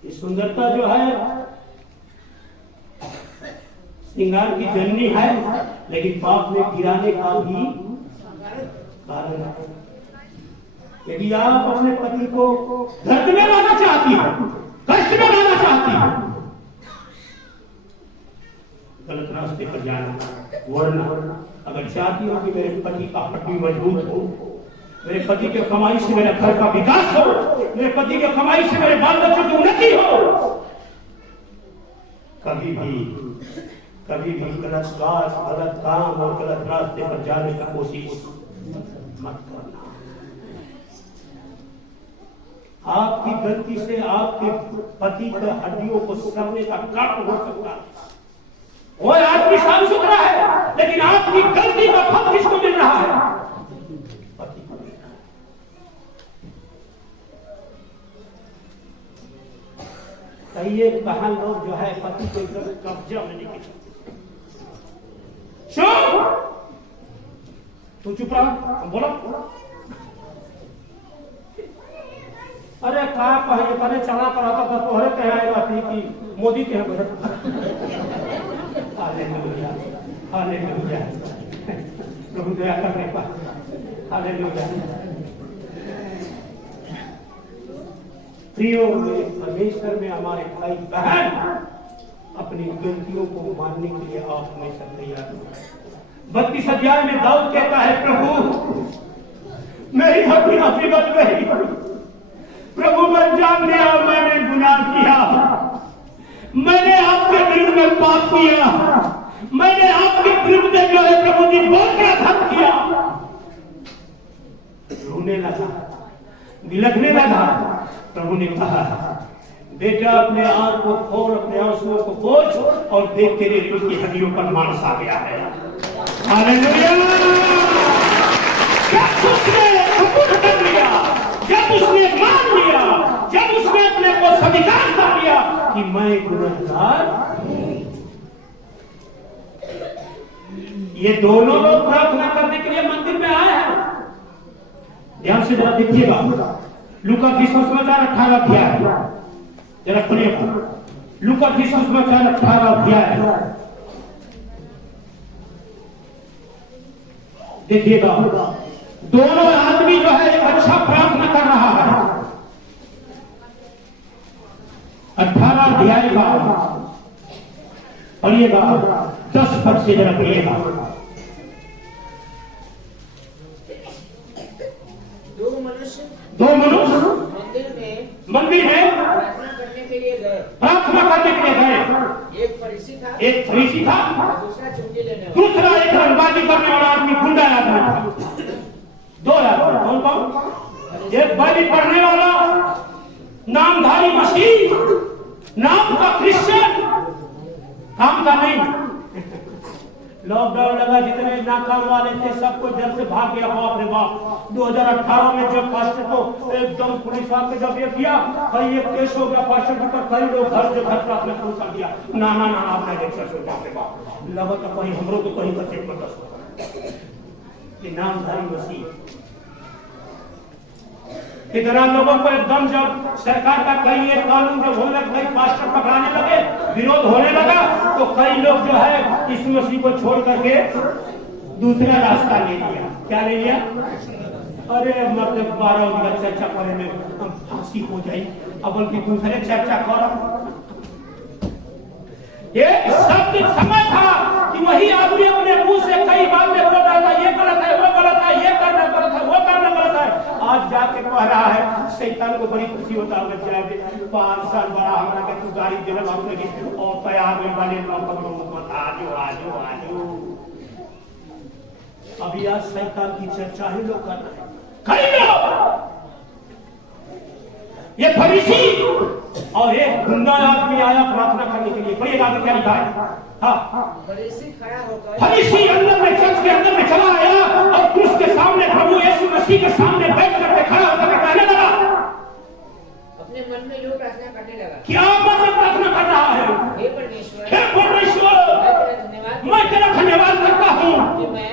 ये सुंदरता जो है श्रृंगार की जननी है, लेकिन पाप में गिराने का भी कारण है। यदि आप अपने पति को दर्द में लाना चाहती हो, कष्ट में लाना चाहती हो, गलत रास्ते पर जाना, वरना अगर चाहती हो कि मेरे पति का हड्डी मजबूत हो, मेरे पति के कमाई से मेरे घर का विकास हो, मेरे पति के कमाई से मेरे बाल बच्चों की उन्नति हो, कभी भी गलत बात, गलत काम और गलत रास्ते पर जाने की कोशिश मत करना। आपकी गलती से आपके पति के हड्डियों को सड़ने का कारण हो सकता है। वो आदमी साफ सुथरा है, लेकिन आपकी गलती का फल किसको मिल रहा है? पति को मिल रहा है। कई एक बहन लोग जो है पति को कब्जा में लेके चलते। चुप, तू चुप रहा, बोलो। अरे का कहे करे चला कराता था तोहरे कहे आएगा थी कि मोदी के हालेलुया हालेलुया प्रभु दया करने पर हालेलुया। प्रियो में परमेश्वर में हमारे भाई बहन अपनी गलतियों को मानने के लिए आप हमेशा तैयार हो। 32 अध्याय में दाऊद कहता है प्रभु मेरी हड्डियां पिघल गई, प्रभु मैं जान लिया मैंने गुनाह किया, मैंने आपके विरुद्ध में पाप किया, मैंने आपके विरुद्ध में जो है प्रभु जी बहुत बड़ा धर्म किया। रोने लगा, बिलखने लगा। प्रभु ने कहा बेटा अपने आंख को खोल, अपने आंसुओं को पोंछ और देख तेरे दिल की हड्डियों पर मांस आ गया है। हालेलुया। जब उसने कबूल कर लिया, जब उसने मान लिया, जब उसने अपने को स्वीकार कर लिया कि मैं गुनहगार, ये दोनों लोग प्रार्थना करने के लिए मंदिर में आए हैं। ध्यान से जरा देखिएगा, लूका की सुसमाचार 18 अध्याय, जरा पढ़िएगा लूका की सुसमाचार 18 अध्याय देखिएगा। दोनों आदमी जो है एक अच्छा प्रार्थना कर रहा है। 18 अध्याय का पढ़िएगा 10 पद से जरा पढ़िएगा। दो मनुष्य मंदिर में प्रार्थना करने के लिए गए। एक फरीसी था, दूसरा चुंगी लेने वाला, दूसरा एक रंगबाजी करने वाला आदमी, गुंडा आदमी था। दो आदमी कौन कौन? एक बाइबल पढ़ने वाला, नामधारी मसीह, नाम का क्रिश्चियन, काम का नहीं। लॉकडाउन लगा, जितने नाकाम वाले थे सबको डर से भाग गया। बाप रे बाप, 2018 में जब पास्टर को एकदम पुलिस आके जब ये किया, कई एक केस हो गया पास्टर पर, कई लोग घर से घर प्रार्थना शुरू कर दिया। ना ना ना आपने देखा सो बाप रे बाप, लगा तो कहीं हमरो को कहीं बचे बता ये नामधारी मसीह। इतना लोगों को एकदम जब सरकार का कई एक कानून जब होने लगा, कई पास्टर पकड़ाने लगे, विरोध होने लगा, तो कई लोग जो है इस मसीह को छोड़ करके दूसरा रास्ता ले लिया। क्या ले लिया? अरे मतलब 12 दिन चर्चा करे में फांसी हो जाए, अब बल्कि दूसरे चर्चा करो। ये सब समय था कि वही आदमी अपने मुंह से कई बातें बोल रहा था, ये गलत है, वो गलत है, ये करना गलत है, वो करना गलत है। आज जाके कह रहा है, शैतान को बड़ी खुशी होता है 5 साल बड़ा हमारा के तू गाड़ी देने लगे और तैयार में वाले लोग आजो आजो आजो। अभी आज शैतान की चर्चा ही लोग कर रहे हैं। कई लोग, ये फरीसी और एक गुंडा आदमी आया प्रार्थना करने के लिए। बड़ी आगे क्या लिखा है? हाँ, फरीसी खड़ा होकर, फरीसी अंदर में चर्च के अंदर में चला आया और क्रूस के सामने प्रभु यीशु मसीह के सामने बैठ करके खड़ा होकर कहने लगा, अपने मन में यूं प्रार्थना करने लगा, क्या मन में प्रार्थना कर रहा है? हे परमेश्वर, मैं तेरा धन्यवाद करता हूँ कि मैं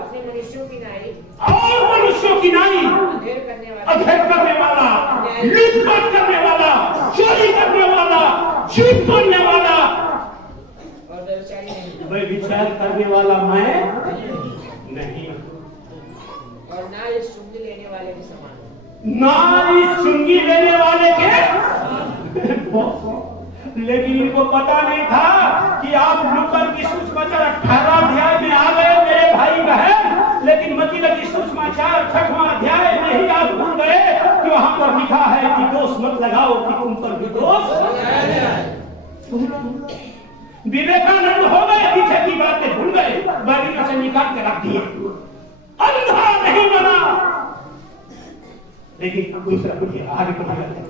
अपने मनुष्यों की नाई और मनुष्यों की नाई अधेर करने वाला, लूटपाट करने वाला, चोरी करने वाला, झूठ बोलने वाला और व्यभिचारी नहीं, व्यभिचार करने वाला मैं नहीं, और ना इस चुंगी लेने वाले के समान, ना इस चुंगी लेने वाले के। लेकिन इनको पता नहीं था कि आप लूका की सुसमाचार 18 अध्याय में आ गए मेरे भाई बहन, लेकिन मत्ती की सुसमाचार 6वां अध्याय में ही आप भूल गए कि वहां पर लिखा है कि दोष मत लगाओ कि तुम पर भी दोष। विवेकानंद हो गए, पीछे की बातें भूल गए, बाइबल से निकाल के रख दिए, अंधा नहीं बना। लेकिन दूसरा पढ़िए, आगे पढ़िए।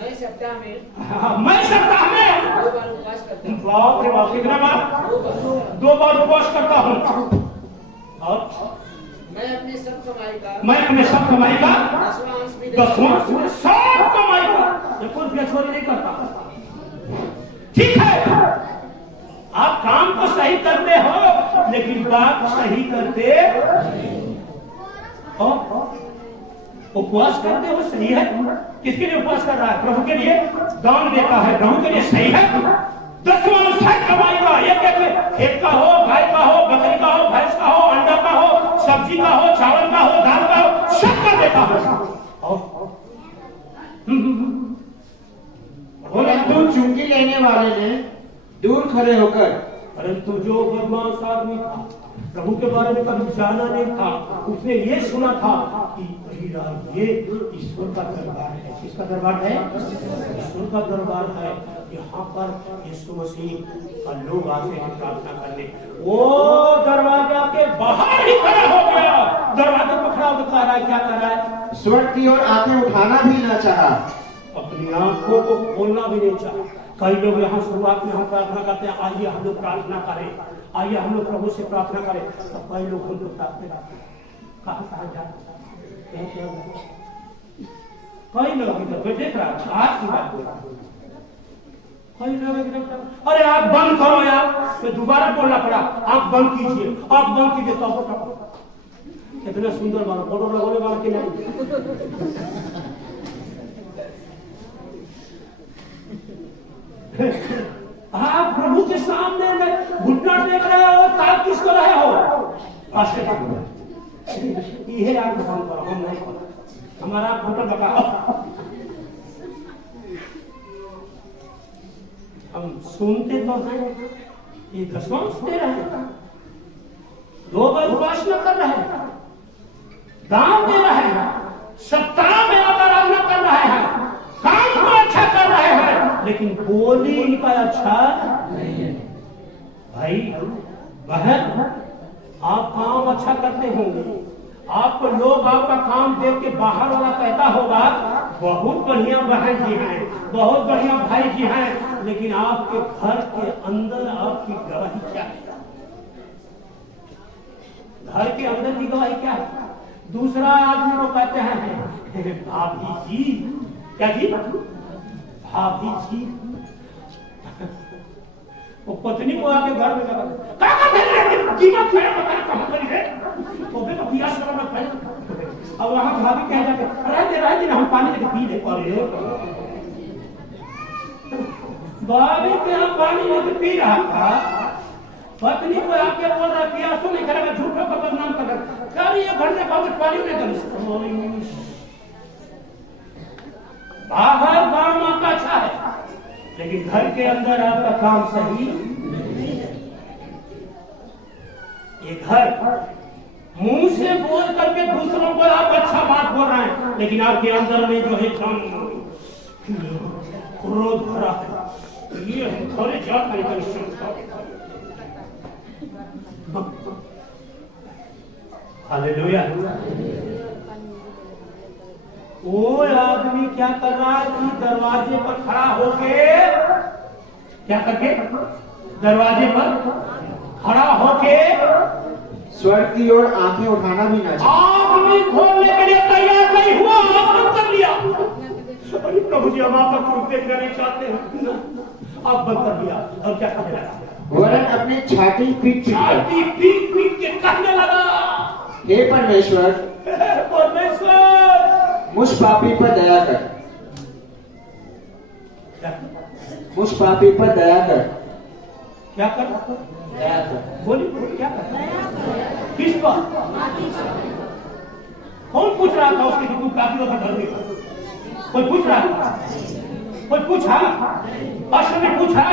मैं सप्ताह में 2 बार उपवास करता हूँ। बाप रे बाप, कितना बार? 2 बार उपवास करता हूँ। और मैं अपने सब कमाई का 10वां सब कमाई का कोई बेचोरी नहीं करता। ठीक है, आप काम तो सही करते हो, लेकिन बात सही करते हो। उपवास करते हो सही है। किसके लिए उपवास कर रहा है? प्रभु के लिए। दान देता है प्रभु के लिए, सही है। 10वां साल कमाई का एक खेत का हो, गाय का हो, बकरी का हो, भैंस का हो, अंडा का हो, सब्जी का हो, चावल का हो, दाल का हो, सब कर देता है। परंतु चुंगी लेने वाले ने दूर खड़े होकर, परंतु जो बदमाश आदमी था, प्रभु के बारे में कभी जाना नहीं था, उसने ये सुना था कि ये ईश्वर का दरबार है। किसका दरबार है? ईश्वर का दरबार है। यहाँ पर यीशु मसीह का लोग आते हैं प्रार्थना करने। वो दरवाजा के बाहर ही खड़ा हो गया, दरवाजे पर खड़ा होकर कह रहा है, क्या कर रहा है? स्वर्ग की ओर आंखें उठाना भी न चाहा, अपनी आंखों को खोलना भी नहीं चाहा। कई लोग यहाँ शुरुआत में हम प्रार्थना करते हैं, आइए हम लोग प्रार्थना करें, आइए हम लोग प्रभु से प्रार्थना करें। तो कई लोग हम लोग प्रार्थना करते हैं, कहाँ जाते हैं? कई लोग देख रहा है, आज की बात बोल रहा हूँ। कई लोग अरे आप बंद करो यार, मैं दोबारा बोलना पड़ा, आप बंद कीजिए, आप बंद कीजिए। तो कितना सुंदर मानो फोटो लगोने वाला कि नहीं? आप प्रभु के सामने में घुटना टेक रहे हो, ताक किसको रहे हो? ये आप पसंद करो, हम नहीं करो, हमारा फोटो लगाओ। हम सुनते तो हैं, ये दशमांश दे रहे हैं, लोग उपासना कर रहे हैं, दान दे रहे हैं, सप्ताह में आराधना कर रहे हैं, काम को अच्छा कर रहे हैं, लेकिन बोली इनका अच्छा नहीं है। भाई बहन, आप काम अच्छा करते होंगे, आपको लोग आपका काम देख के बाहर वाला कहता होगा बहुत बढ़िया बहन जी हैं, बहुत बढ़िया भाई जी हैं, लेकिन आपके घर के अंदर आपकी गवाही क्या है? घर के अंदर की गवाही क्या है? दूसरा आदमी को कहते हैं भाभी जी, क्या जी? भाभी जी। वो पत्नी को आके घर में लगा, क्या करते हैं? कीमत है, पता नहीं कहाँ करी है, वो भी तो पियास लगा मैं पहले। अब वहां भाभी कह जाते, रह दे हम पानी लेके पी ले। भाभी के यहाँ पानी लेके पी रहा था, पत्नी को आके बोल रहा पियासों नहीं करेगा, झूठों का बदनाम कर रहा, कर ये घंटे बाद पानी नहीं दे। बाहर काम आपका अच्छा है, लेकिन घर के अंदर आपका काम सही नहीं है। ये घर मुंह से बोल करके दूसरों को आप अच्छा बात बोल रहे हैं, लेकिन आपके अंदर में जो है क्रोध भरा है, ये थोड़े जात हालेलुया। वो आदमी क्या कर रहा है कि दरवाजे पर खड़ा होके, क्या करके? दरवाजे पर खड़ा होके स्वर्ग की ओर आंखें उठाना भी ना चाहा, आदमी खोलने के लिए तैयार नहीं हुआ, आप कर लिया। अरे प्रभु जी, हम आपका क्रूप देखना नहीं चाहते हैं, आप बंद कर दिया। और क्या कहने लगा? वरन अपनी छाती पीट के कहने लगा, हे परमेश्वर, मुझ पापी पर दया कर, मुझ पापी पर दया कर। क्या कर? दया कर। बोली क्या कर? किस पर? कौन पूछ रहा था उसके कि तू काफी होगा घर में? कोई पूछ रहा था? कोई पूछा? पास्टर ने पूछा?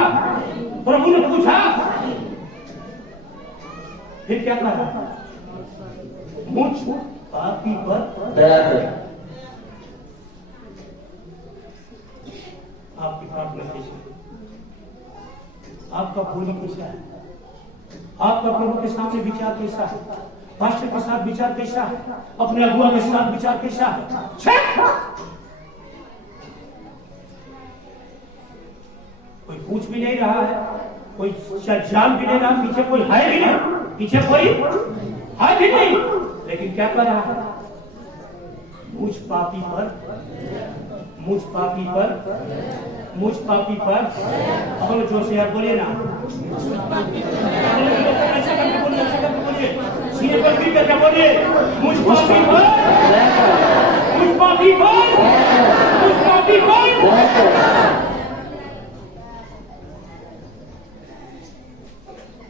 प्रभु ने पूछा? फिर क्या कहा? मुझ पापी पर दया कर। आपकी प्रार्थना कैसी है? आपका बोली कैसा है? आपका प्रभु के सामने विचार कैसा है? पास्टर के साथ विचार कैसा है? अपने अगुआ के साथ विचार कैसा है? कोई पूछ भी नहीं रहा है, कोई जान भी नहीं रहा, पीछे कोई है भी नहीं, पीछे कोई है भी नहीं, लेकिन क्या कर रहा है? मुझ पापी पर, मुझ पापी पर, मुझ पापी पर। अपने जोर से यार बोलिए ना, ऐसा करके बोलिए, ऐसा करके बोलिए, सीने पर भी करके बोलिए, मुझ पापी पर पुष्पा भी बोल, पुष्पा भी बोल।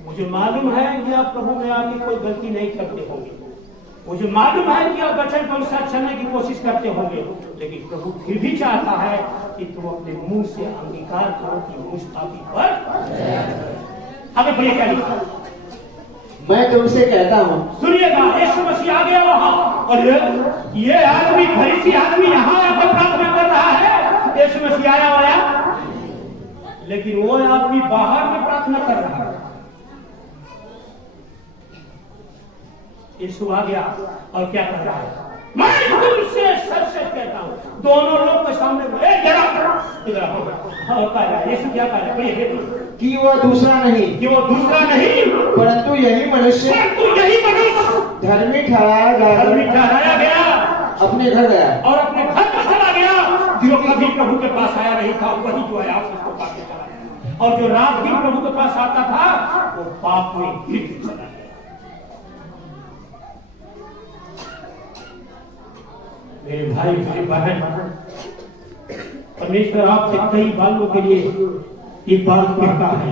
मुझे मालूम है कि आप प्रभु में आके कोई गलती नहीं करते होंगे, मुझे मालूम है कि आप वचन के अनुसार चलने की कोशिश करते होंगे, लेकिन प्रभु फिर भी चाहता है कि तुम अपने मुंह से अंगीकार करो कि मुझ पापी पर। आगे बढ़िए क्या लिखा, मैं तुमसे कहता हूँ। सुनिएगा, यीशु मसीह आ गया वहां, और ये आदमी, फरीसी आदमी यहाँ आकर प्रार्थना कर रहा है। यीशु मसीह आया, लेकिन वो आदमी बाहर में प्रार्थना कर रहा है। यीशु आ गया और क्या कर रहा है, मैं तुमसे सच सच कहता हूँ। दोनों लोग के सामने इधर होगा, यीशु क्या कर रहा है कि वो दूसरा नहीं, कि वो दूसरा नहीं, परंतु यही मनुष्य, धर्मी ठहराया गया, अपने घर गया और अपने घर पर चला गया। जो कभी प्रभु के पास आया नहीं था, वही जो आया उसको पाप में चला गया, और जो रात दिन प्रभु के पास आता था वो पाप में गिर चला गया। मेरे भाई, मेरे बहन, परमेश्वर आपसे कई बालों के लिए एक बात कहता है,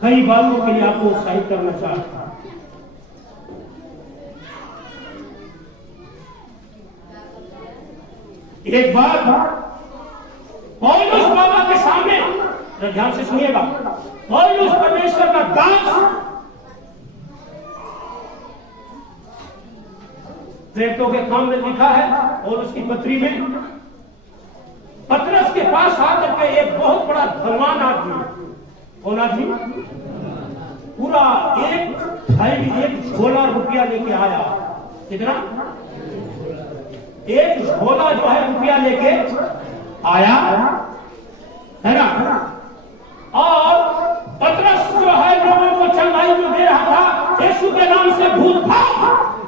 कई बालों के लिए आपको उत्साहित करना चाहता है। एक बार पौलुस बाबा के सामने, ध्यान से सुनिएगा, पौलुस परमेश्वर का दास, प्रेरितों के काम में लिखा है और उसकी पत्री में, पतरस के पास आकर के एक बहुत बड़ा धनवान आदमी, कौन आदमी, पूरा एक झोला रुपया लेके आया। कितना? एक झोला जो है रुपया लेके आया है ना, और पतरस जो है लोगों को चंगाई जो दे रहा था, यीशु के नाम से भूत भाग,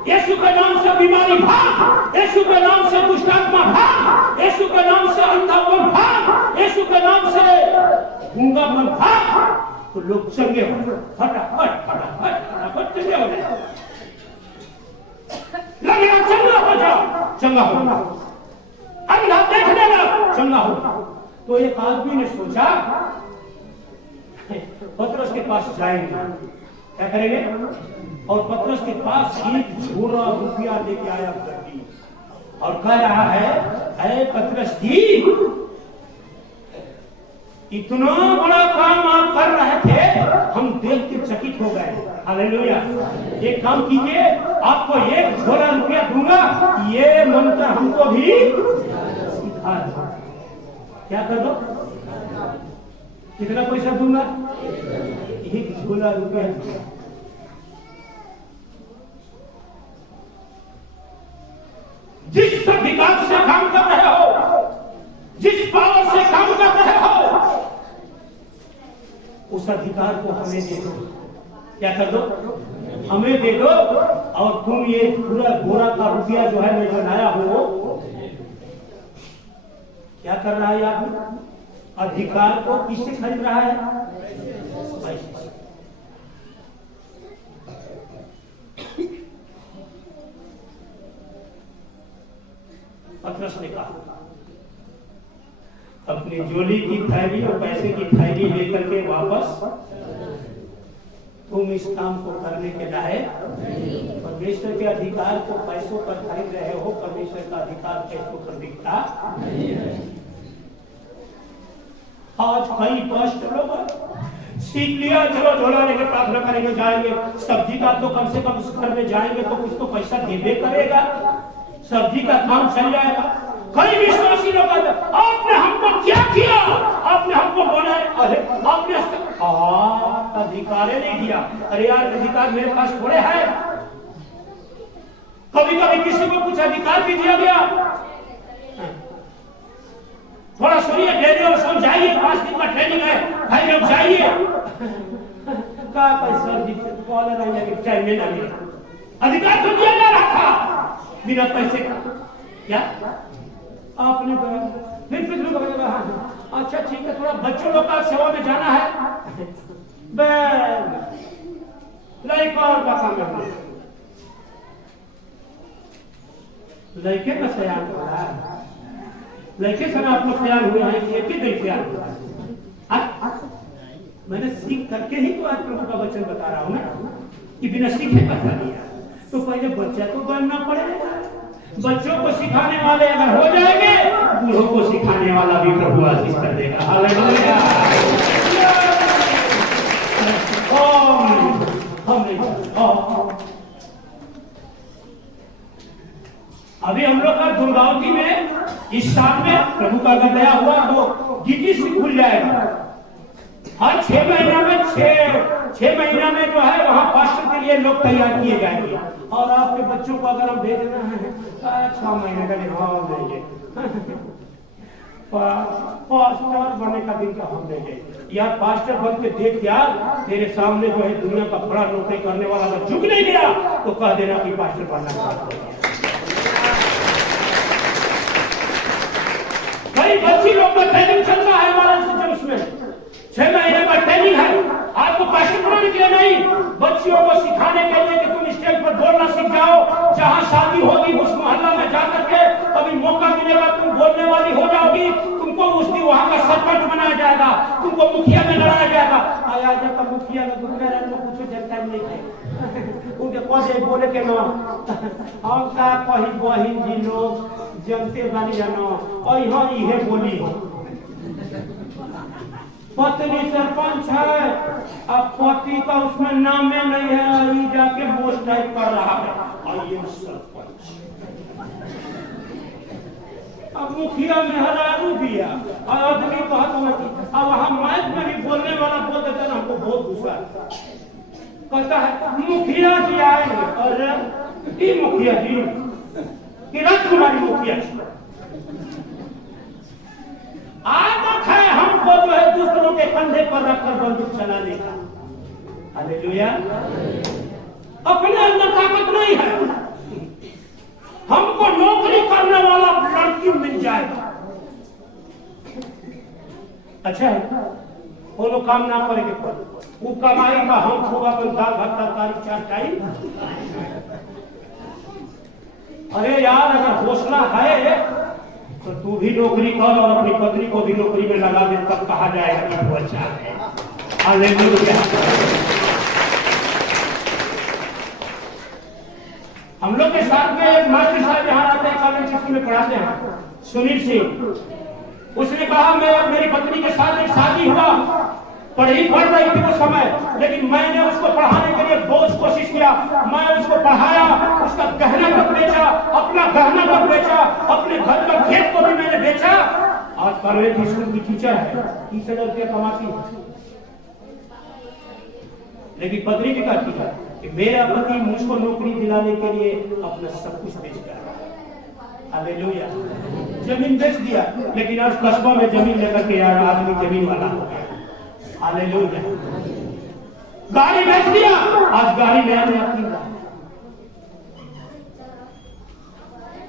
यीशु के नाम से बीमारी भाग, यीशु के नाम से दुष्ट आत्मा भाग, यीशु के नाम से अंधापन भाग, यीशु के नाम से गूंगापन भाग। तो लोग चंगे हो गए, फटाफट फटाफट फटाफट चंगे हो गए, लगना चंगा हो जाओ, चंगा हो जाओ, अंधा देखने लगा, चंगा हो जाओ। तो एक आदमी ने सोचा पतरस के पास जाएंगे, क्या करेंगे, और पतरस के पास एक झोला रुपया लेके आया गड्डी, और कह रहा है, अरे पतरस जी, इतना बड़ा काम आप कर रहे थे, हम देख के चकित हो गए। हालेलुया। एक काम कीजिए, आपको एक झोला रुपया दूंगा, ये मंत्र हमको भी सिखा दो। क्या कर दो? कितना पैसा दूंगा? एक झोला रुपया दूंगा। जिस अधिकार से काम कर रहे हो, जिस पावर से काम कर रहे हो, उस अधिकार को हमें दे दो। क्या कर दो? हमें दे दो, और तुम ये पूरा घोड़ा का रुपया जो है मैं बनाया हूं, क्या कर रहा है आदमी? अधिकार को किससे खरीद रहा है? पतरस ने कहा, अपनी झोली की थैली और पैसे की थैली लेकर के वापस, तुम इस काम को करने के लायक, परमेश्वर के अधिकार को पैसों पर खरीद रहे हो। परमेश्वर का अधिकार पैसों पर बिकता। आज कई पास्ट लोग सीख लिया, चलो झोला लेकर प्रार्थना करेंगे, जाएंगे, सब्जी का तो कम से कम उस घर में जाएंगे तो कुछ तो पैसा देबे करेगा, सब्जी का काम चल जाएगा। कई विश्वासी लोग आपने हमको क्या किया, आपने हमको बोला है, अरे आपने अधिकार नहीं दिया। अरे यार, अधिकार मेरे पास थोड़े है। कभी कभी किसी को कुछ अधिकार भी दिया गया, थोड़ा सुनिए, डेली और समझाइए, 5 दिन का ट्रेनिंग है भाई, लोग जाइए, का पैसा टाइम में लगे, अधिकार तो दिया जा रहा था बिना पैसे का। क्या आपने फिर लोग, अच्छा ठीक है, थोड़ा बच्चों लोग का सेवा में जाना है, लड़का और का काम करना। लड़के का सयान हो रहा है, लड़के से आप लोग तैयार हुए हैं कि एक ही दिन तैयार हुआ है। मैंने सीख करके ही तो आज प्रभु का वचन बता रहा हूँ ना कि बिना सीखे बता दिया। तो पहले बच्चा तो बनना पड़ेगा। बच्चों को सिखाने वाले अगर हो जाएंगे, बूढ़ों को सिखाने वाला भी प्रभु आशीष कर देगा। हालेलुया। अभी हम लोग का दुर्गावती में इस साल में प्रभु का अगर दया हुआ तो गिटी से खुल जाएगा। हर 6 महीना में 6 महीना में जो है वहाँ पास्टर के लिए लोग तैयार किए जाएंगे। और आपके बच्चों को अगर हम भेजना है 6 महीने का दिन हम देंगे, पास्टर बनने का दिन का हम देंगे। यार पास्टर बन के देख यार, तेरे सामने जो है दुनिया का बड़ा नौकरी करने वाला अगर झुक नहीं गया तो कह देना कि पास्टर बनना चाहता है। कई बच्ची लोग का ट्रेनिंग चल रहा है हमारे सिस्टम उसमें, 6 महीने का ट्रेनिंग है। आपको पास्टर बनाने के लिए नहीं, बच्चियों को सिखाने के लिए कि तुम स्टेज पर बोलना सीख जाओ। जहाँ शादी होगी उस मोहल्ला में जाकर के कभी मौका मिलेगा तुम बोलने वाली हो जाओगी। तुमको उस दिन वहाँ का सरपंच बनाया जाएगा, तुमको मुखिया में लड़ाया जाएगा। आया जब मुखिया में घूमने रहे तो कुछ जानकारी नहीं है उनके पौधे बोले के नाम हम का कहीं बहिन जी लोग जनते बानी जानो और यहाँ इहे बोली हो। पत्नी सरपंच है, अब पति का उसमें नाम में नहीं है, ये जाके बोझ टाइप कर रहा है आइए सरपंच। अब मुखिया में हरारू दिया और आदमी कहता अब वहां माइक में भी बोलने वाला बोल देता है, हमको बहुत गुस्सा कहता है मुखिया जी आएंगे। और ये मुखिया जी कि राजकुमारी मुखिया जी आदत है हमको जो है दूसरों के कंधे पर रखकर बंदूक चलाने का। हालेलुया। अपने अंदर ताकत नहीं है, हमको नौकरी करने वाला लड़की मिल जाएगा। अच्छा है वो लोग काम ना करेंगे, वो कमाई का हम होगा तो दाल भात तरकारी 4 टाइम। अरे यार अगर हौसला है तो तू भी नौकरी कर और अपनी पत्नी को भी नौकरी में लगा दे, तब कहा जाएगा कि वो अच्छा है। हालेलुया। हम लोग के साथ में एक मास्टर साहब यहाँ आते हैं, कॉलेज स्कूल में पढ़ाते हैं, सुनील सिंह। उसने कहा मैं मेरी पत्नी के साथ एक शादी हुआ, पढ़ रही थी उस समय, लेकिन मैंने उसको पढ़ाने के लिए बहुत कोशिश किया। मैं उसको पढ़ाया, उसका गहना तक बेचा, अपना गहना तक बेचा, अपने घर का खेत को भी मैंने बेचा। आज कॉलेज स्कूल की टीचर है, 30,000 रुपया कमाती है। लेकिन पत्नी की कहती है कि मेरा पति मुझको नौकरी दिलाने के लिए अपना सब कुछ बेच कर, हालेलुया, जमीन बेच दिया। लेकिन आज कस्बा में जमीन लेकर के यार आदमी जमीन वाला हो गया। हालेलुया। गाड़ी बेच दिया, आज गाड़ी नया नया खरीद रहा है।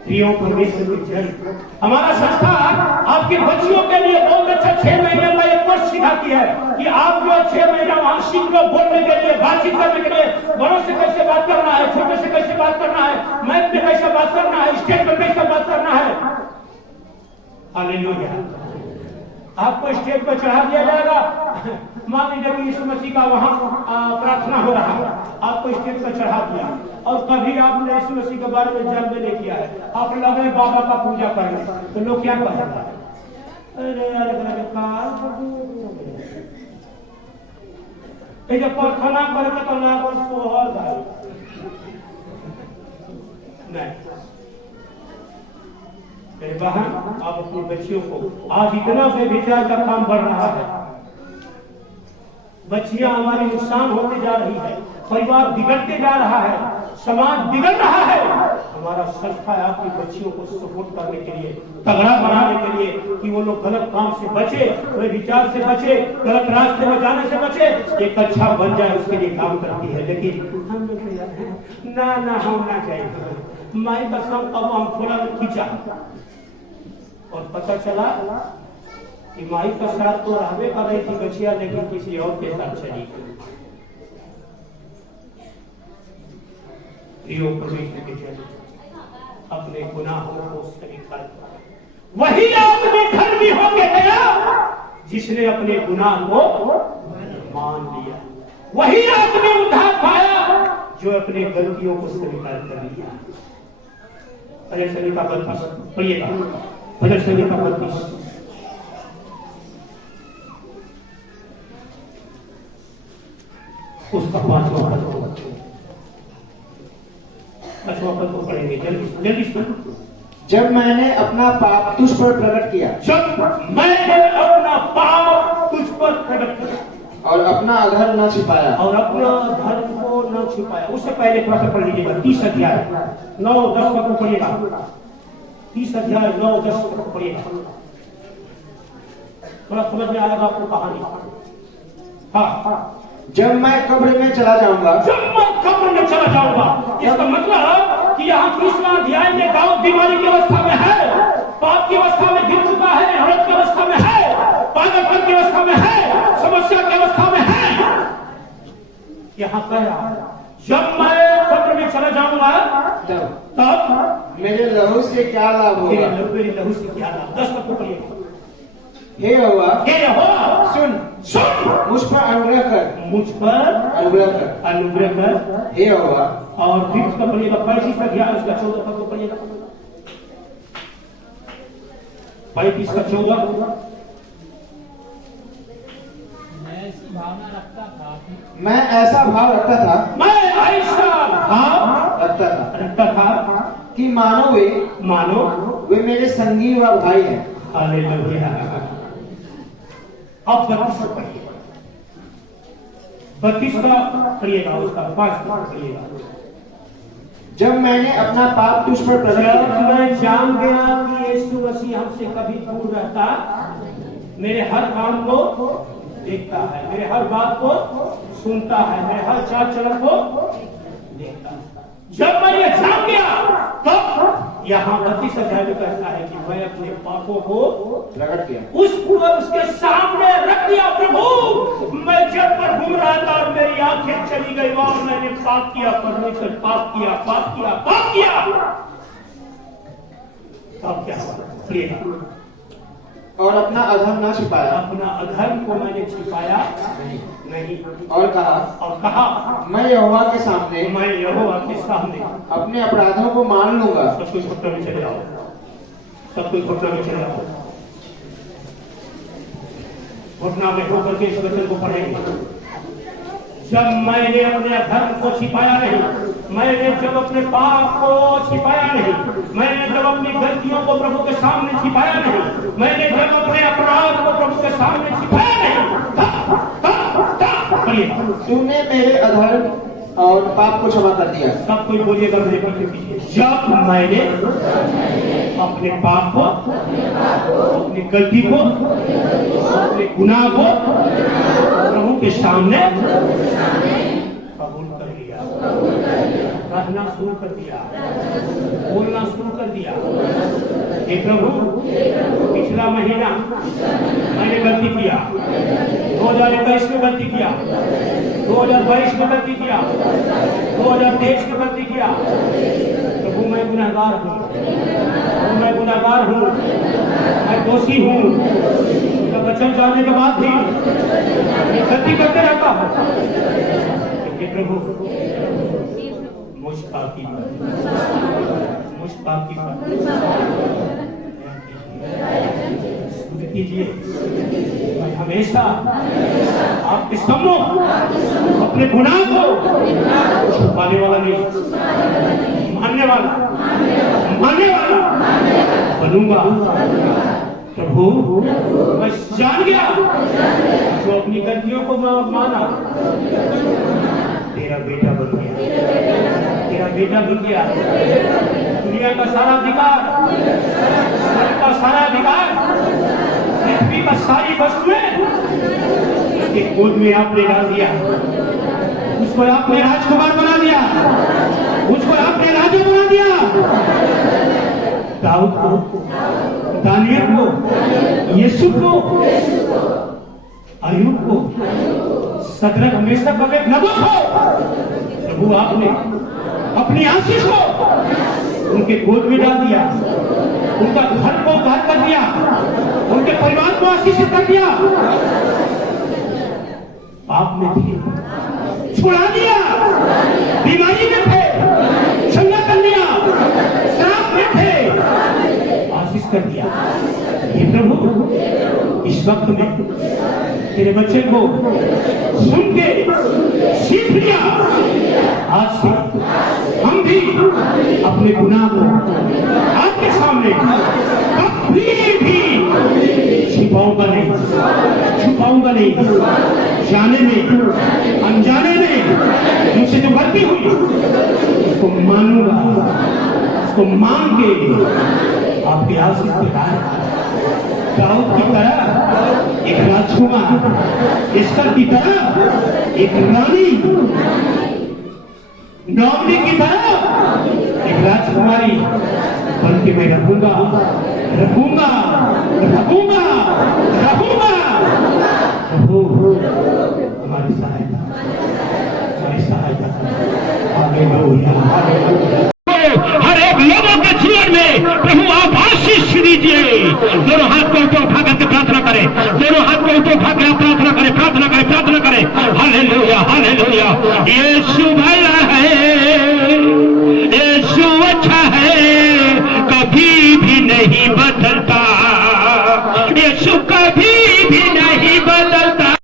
प्रियो परमेश्वर की जय। हमारा संस्था आपके बच्चियों के लिए बहुत अच्छा 6 महीने का एक कोर्स सिखाती है कि आप जो 6 महीना वहां सीख लो, बोलने के लिए, बातचीत करने के लिए, बड़ों से कैसे बात करना है, छोटे से कैसे बात करना है, मैथ में कैसे बात करना है, स्टेज पर कैसे बात करना है। हालेलुया। आपको स्टेज पर चढ़ा दिया जाएगा। मान लीजिए कि यीशु मसीह का वहां प्रार्थना हो रहा है, आपको स्टेज पर चढ़ा दिया और कभी आपने यीशु मसीह के बारे में जान नहीं किया है, आप लगे बाबा का पूजा करने, तो लोग क्या कहेंगे? अरे जब प्रार्थना करेंगे तो लागल सोहर भाई नहीं। मेरे बहन, आप अपनी बच्चियों को, आज इतना बेविचार का काम बढ़ रहा है, बच्चियां हमारी नुकसान होते जा रही है, परिवार बिगड़ते जा रहा है, समाज बिगड़ रहा है। हमारा संस्था है आपकी बच्चियों को सपोर्ट करने के लिए, तगड़ा बनाने के लिए कि वो लोग गलत काम से बचे, विचार से बचे, गलत रास्ते में जाने से बचे, एक अच्छा बन जाए, उसके लिए काम करती है। लेकिन हम लोग ना होना चाहिए। माई कसम, अब हम थोड़ा खींचा और पता चला कि माई का साथ तो रहबे कर रही थी बचिया, लेकिन किसी और के साथ चली गई। अपने गुनाहों को स्वीकार करा। वही आदमी धर्मी होके गया जिसने अपने गुनाह को मान लिया। वही आदमी उद्धार पाया जो अपने गलतियों को स्वीकार कर लिया। भजन संहिता 32 पढ़िएगा। भजन संहिता 32 उसका 5वां पद को पढ़ेंगे जल्दी जल्दी। जब मैंने अपना पाप तुझ पर प्रकट किया, जब मैंने अपना पाप तुझ पर प्रकट किया और अपना अधर्म न छिपाया, और अपना धर्म को न छिपाया। उससे पहले थोड़ा सा पढ़ लीजिएगा 30 अध्याय 9-10 पद को पढ़िएगा। 30 अध्याय 9-10 पद को पढ़िएगा, थोड़ा समझ में आएगा आपको कहानी। हाँ, जब मैं कब्र में चला जाऊंगा, जब मैं कब्र में चला जाऊंगा, इसका मतलब कि यहाँ 30वां अध्याय में दाऊद बीमारी की अवस्था में है, पाप की अवस्था में गिर चुका है, हड़प की अवस्था में है, पागलपन की अवस्था में है, समस्या की अवस्था में है। यहाँ कह रहा है जब मैं कब्र में चला जाऊंगा तब मेरे लहू से क्या लाभ होगा? मेरे लहू से क्या लाभ। 10 पद को पढ़िएगा। हे यहोवा, हे यहोवा, सुन सुन, मुझ पर अनुग्रह कर, मुझ पर अनुग्रह कर, अनुग्रह कर। हे यहोवा। और फिर उसका पढ़िएगा 35 अध्याय उसका 14 पद को पढ़िएगा। 35 का 14। मैं ऐसा भाव रखता था, मैं ऐसा भाव रखता था कि मानो वे मेरे संगी व भाई हैं। हालेलुया। अब 32 पढ़िएगा। 32 का पढ़िएगा, उसका 5 पढ़िएगा। जब मैंने अपना पाप तुझ पर प्रकट जब किया, मैं जान गया कि यीशु मसीह हमसे कभी दूर रहता, मेरे हर काम को देखता है, मेरे हर बात को सुनता है, मेरे हर चाल चलन को देखता है। जब मैं ये जान गया तब यहाँ 32 अध्याय में कहता है कि मैं अपने पापों को प्रकट किया, उसके सामने रख दिया। प्रभु, मैं जब पर घूम रहा था और मेरी आंखें चली गई और मैंने पाप किया, परमेश्वर पाप किया, पाप किया, पाप किया। अब क्या हुआ? और अपना अधर्म न छिपाया, अपना अधर्म को मैंने छिपाया नहीं। और कहा मैं यहोवा के सामने अपने अपराधों को मान लूंगा। सब कुछ घुटनों में चले आओ, सब कुछ घुटनों में चले आओ। घुटना में होकर के इस वचन को पढ़ेंगे। जब मैंने अपने अधर्म को छिपाया नहीं, मैंने जब अपने पाप को छिपाया नहीं, मैंने जब अपनी गलतियों को प्रभु के सामने छिपाया नहीं, मैंने जब अपने अपराध को प्रभु के सामने छिपाया नहीं, तूने मेरे अधर्म और पाप को क्षमा कर दिया। सब कोई बोलिएगा मेरे पीछे पीछे। जब मैंने अपने पाप को, अपनी गलती को, अपने गुनाह को प्रभु के सामने कबूल कर लिया, कहना शुरू कर दिया, बोलना शुरू कर दिया। हे प्रभु, पिछला महीना मैंने गलती किया, 2021 में गलती किया, 2022 में गलती किया, 2023 में गलती किया। प्रभु, मैं गुनहगार हूँ, मैं गुनहगार हूँ, मैं दोषी हूँ। वचन जानने के बाद भी मैं गलती करते रहता हूँ। हे प्रभु, मुझ पापी कीजिए। मैं हमेशा आपके सम्मुख अपने गुनाह को छुपाने वाला नहीं, मानने वाला बनूंगा। प्रभु, मैं जान गया जो अपनी गलतियों को माना, तेरा बेटा बन गया। दुनिया का सारा अधिकार, स्वर्ग का सारा अधिकार, पृथ्वी का सारी वस्तुएं उसके गोद में आपने डाल दिया। उसको आपने राजकुमार बना दिया, उसको आपने राजा बना दिया। दाऊद को, दानियल को, यीशु को, अय्यूब को, सदरक मेशक अबेदनगो को प्रभु आपने अपनी आशीष को उनके गोद में डाल दिया, उनका घर को उद्धार कर दिया, उनके परिवार को आशीषित कर दिया। पाप में थे, छुड़ा दिया, बीमारी में थे, चंगा कर दिया, श्राप में थे, आशीष कर दिया। हे प्रभु, इस वक्त में तेरे बच्चे को सुन के सीख लिया। आज से हम भी अपने गुनाह को आपके सामने कभी भी छुपाऊंगा नहीं, जाने में अनजाने में मुझसे जो गलती हुई उसको मानूंगा, उसको मान के आपके आशीष के बाद दाऊद की तरह एक राजकुमार, एस्तर की तरह एक रानी, नॉमिनी की तरह एक राजकुमारी बन के मैं रहूंगा। प्रभु हमारी सहायता। हर एक लोगों के जीवन में प्रभु आप आशीष दीजिए। दोनों हाथ को ऊपर उठा करके प्रार्थना करें, दोनों हाथ को ऊपर उठा कर प्रार्थना करें। Hallelujah, hallelujah. यीशु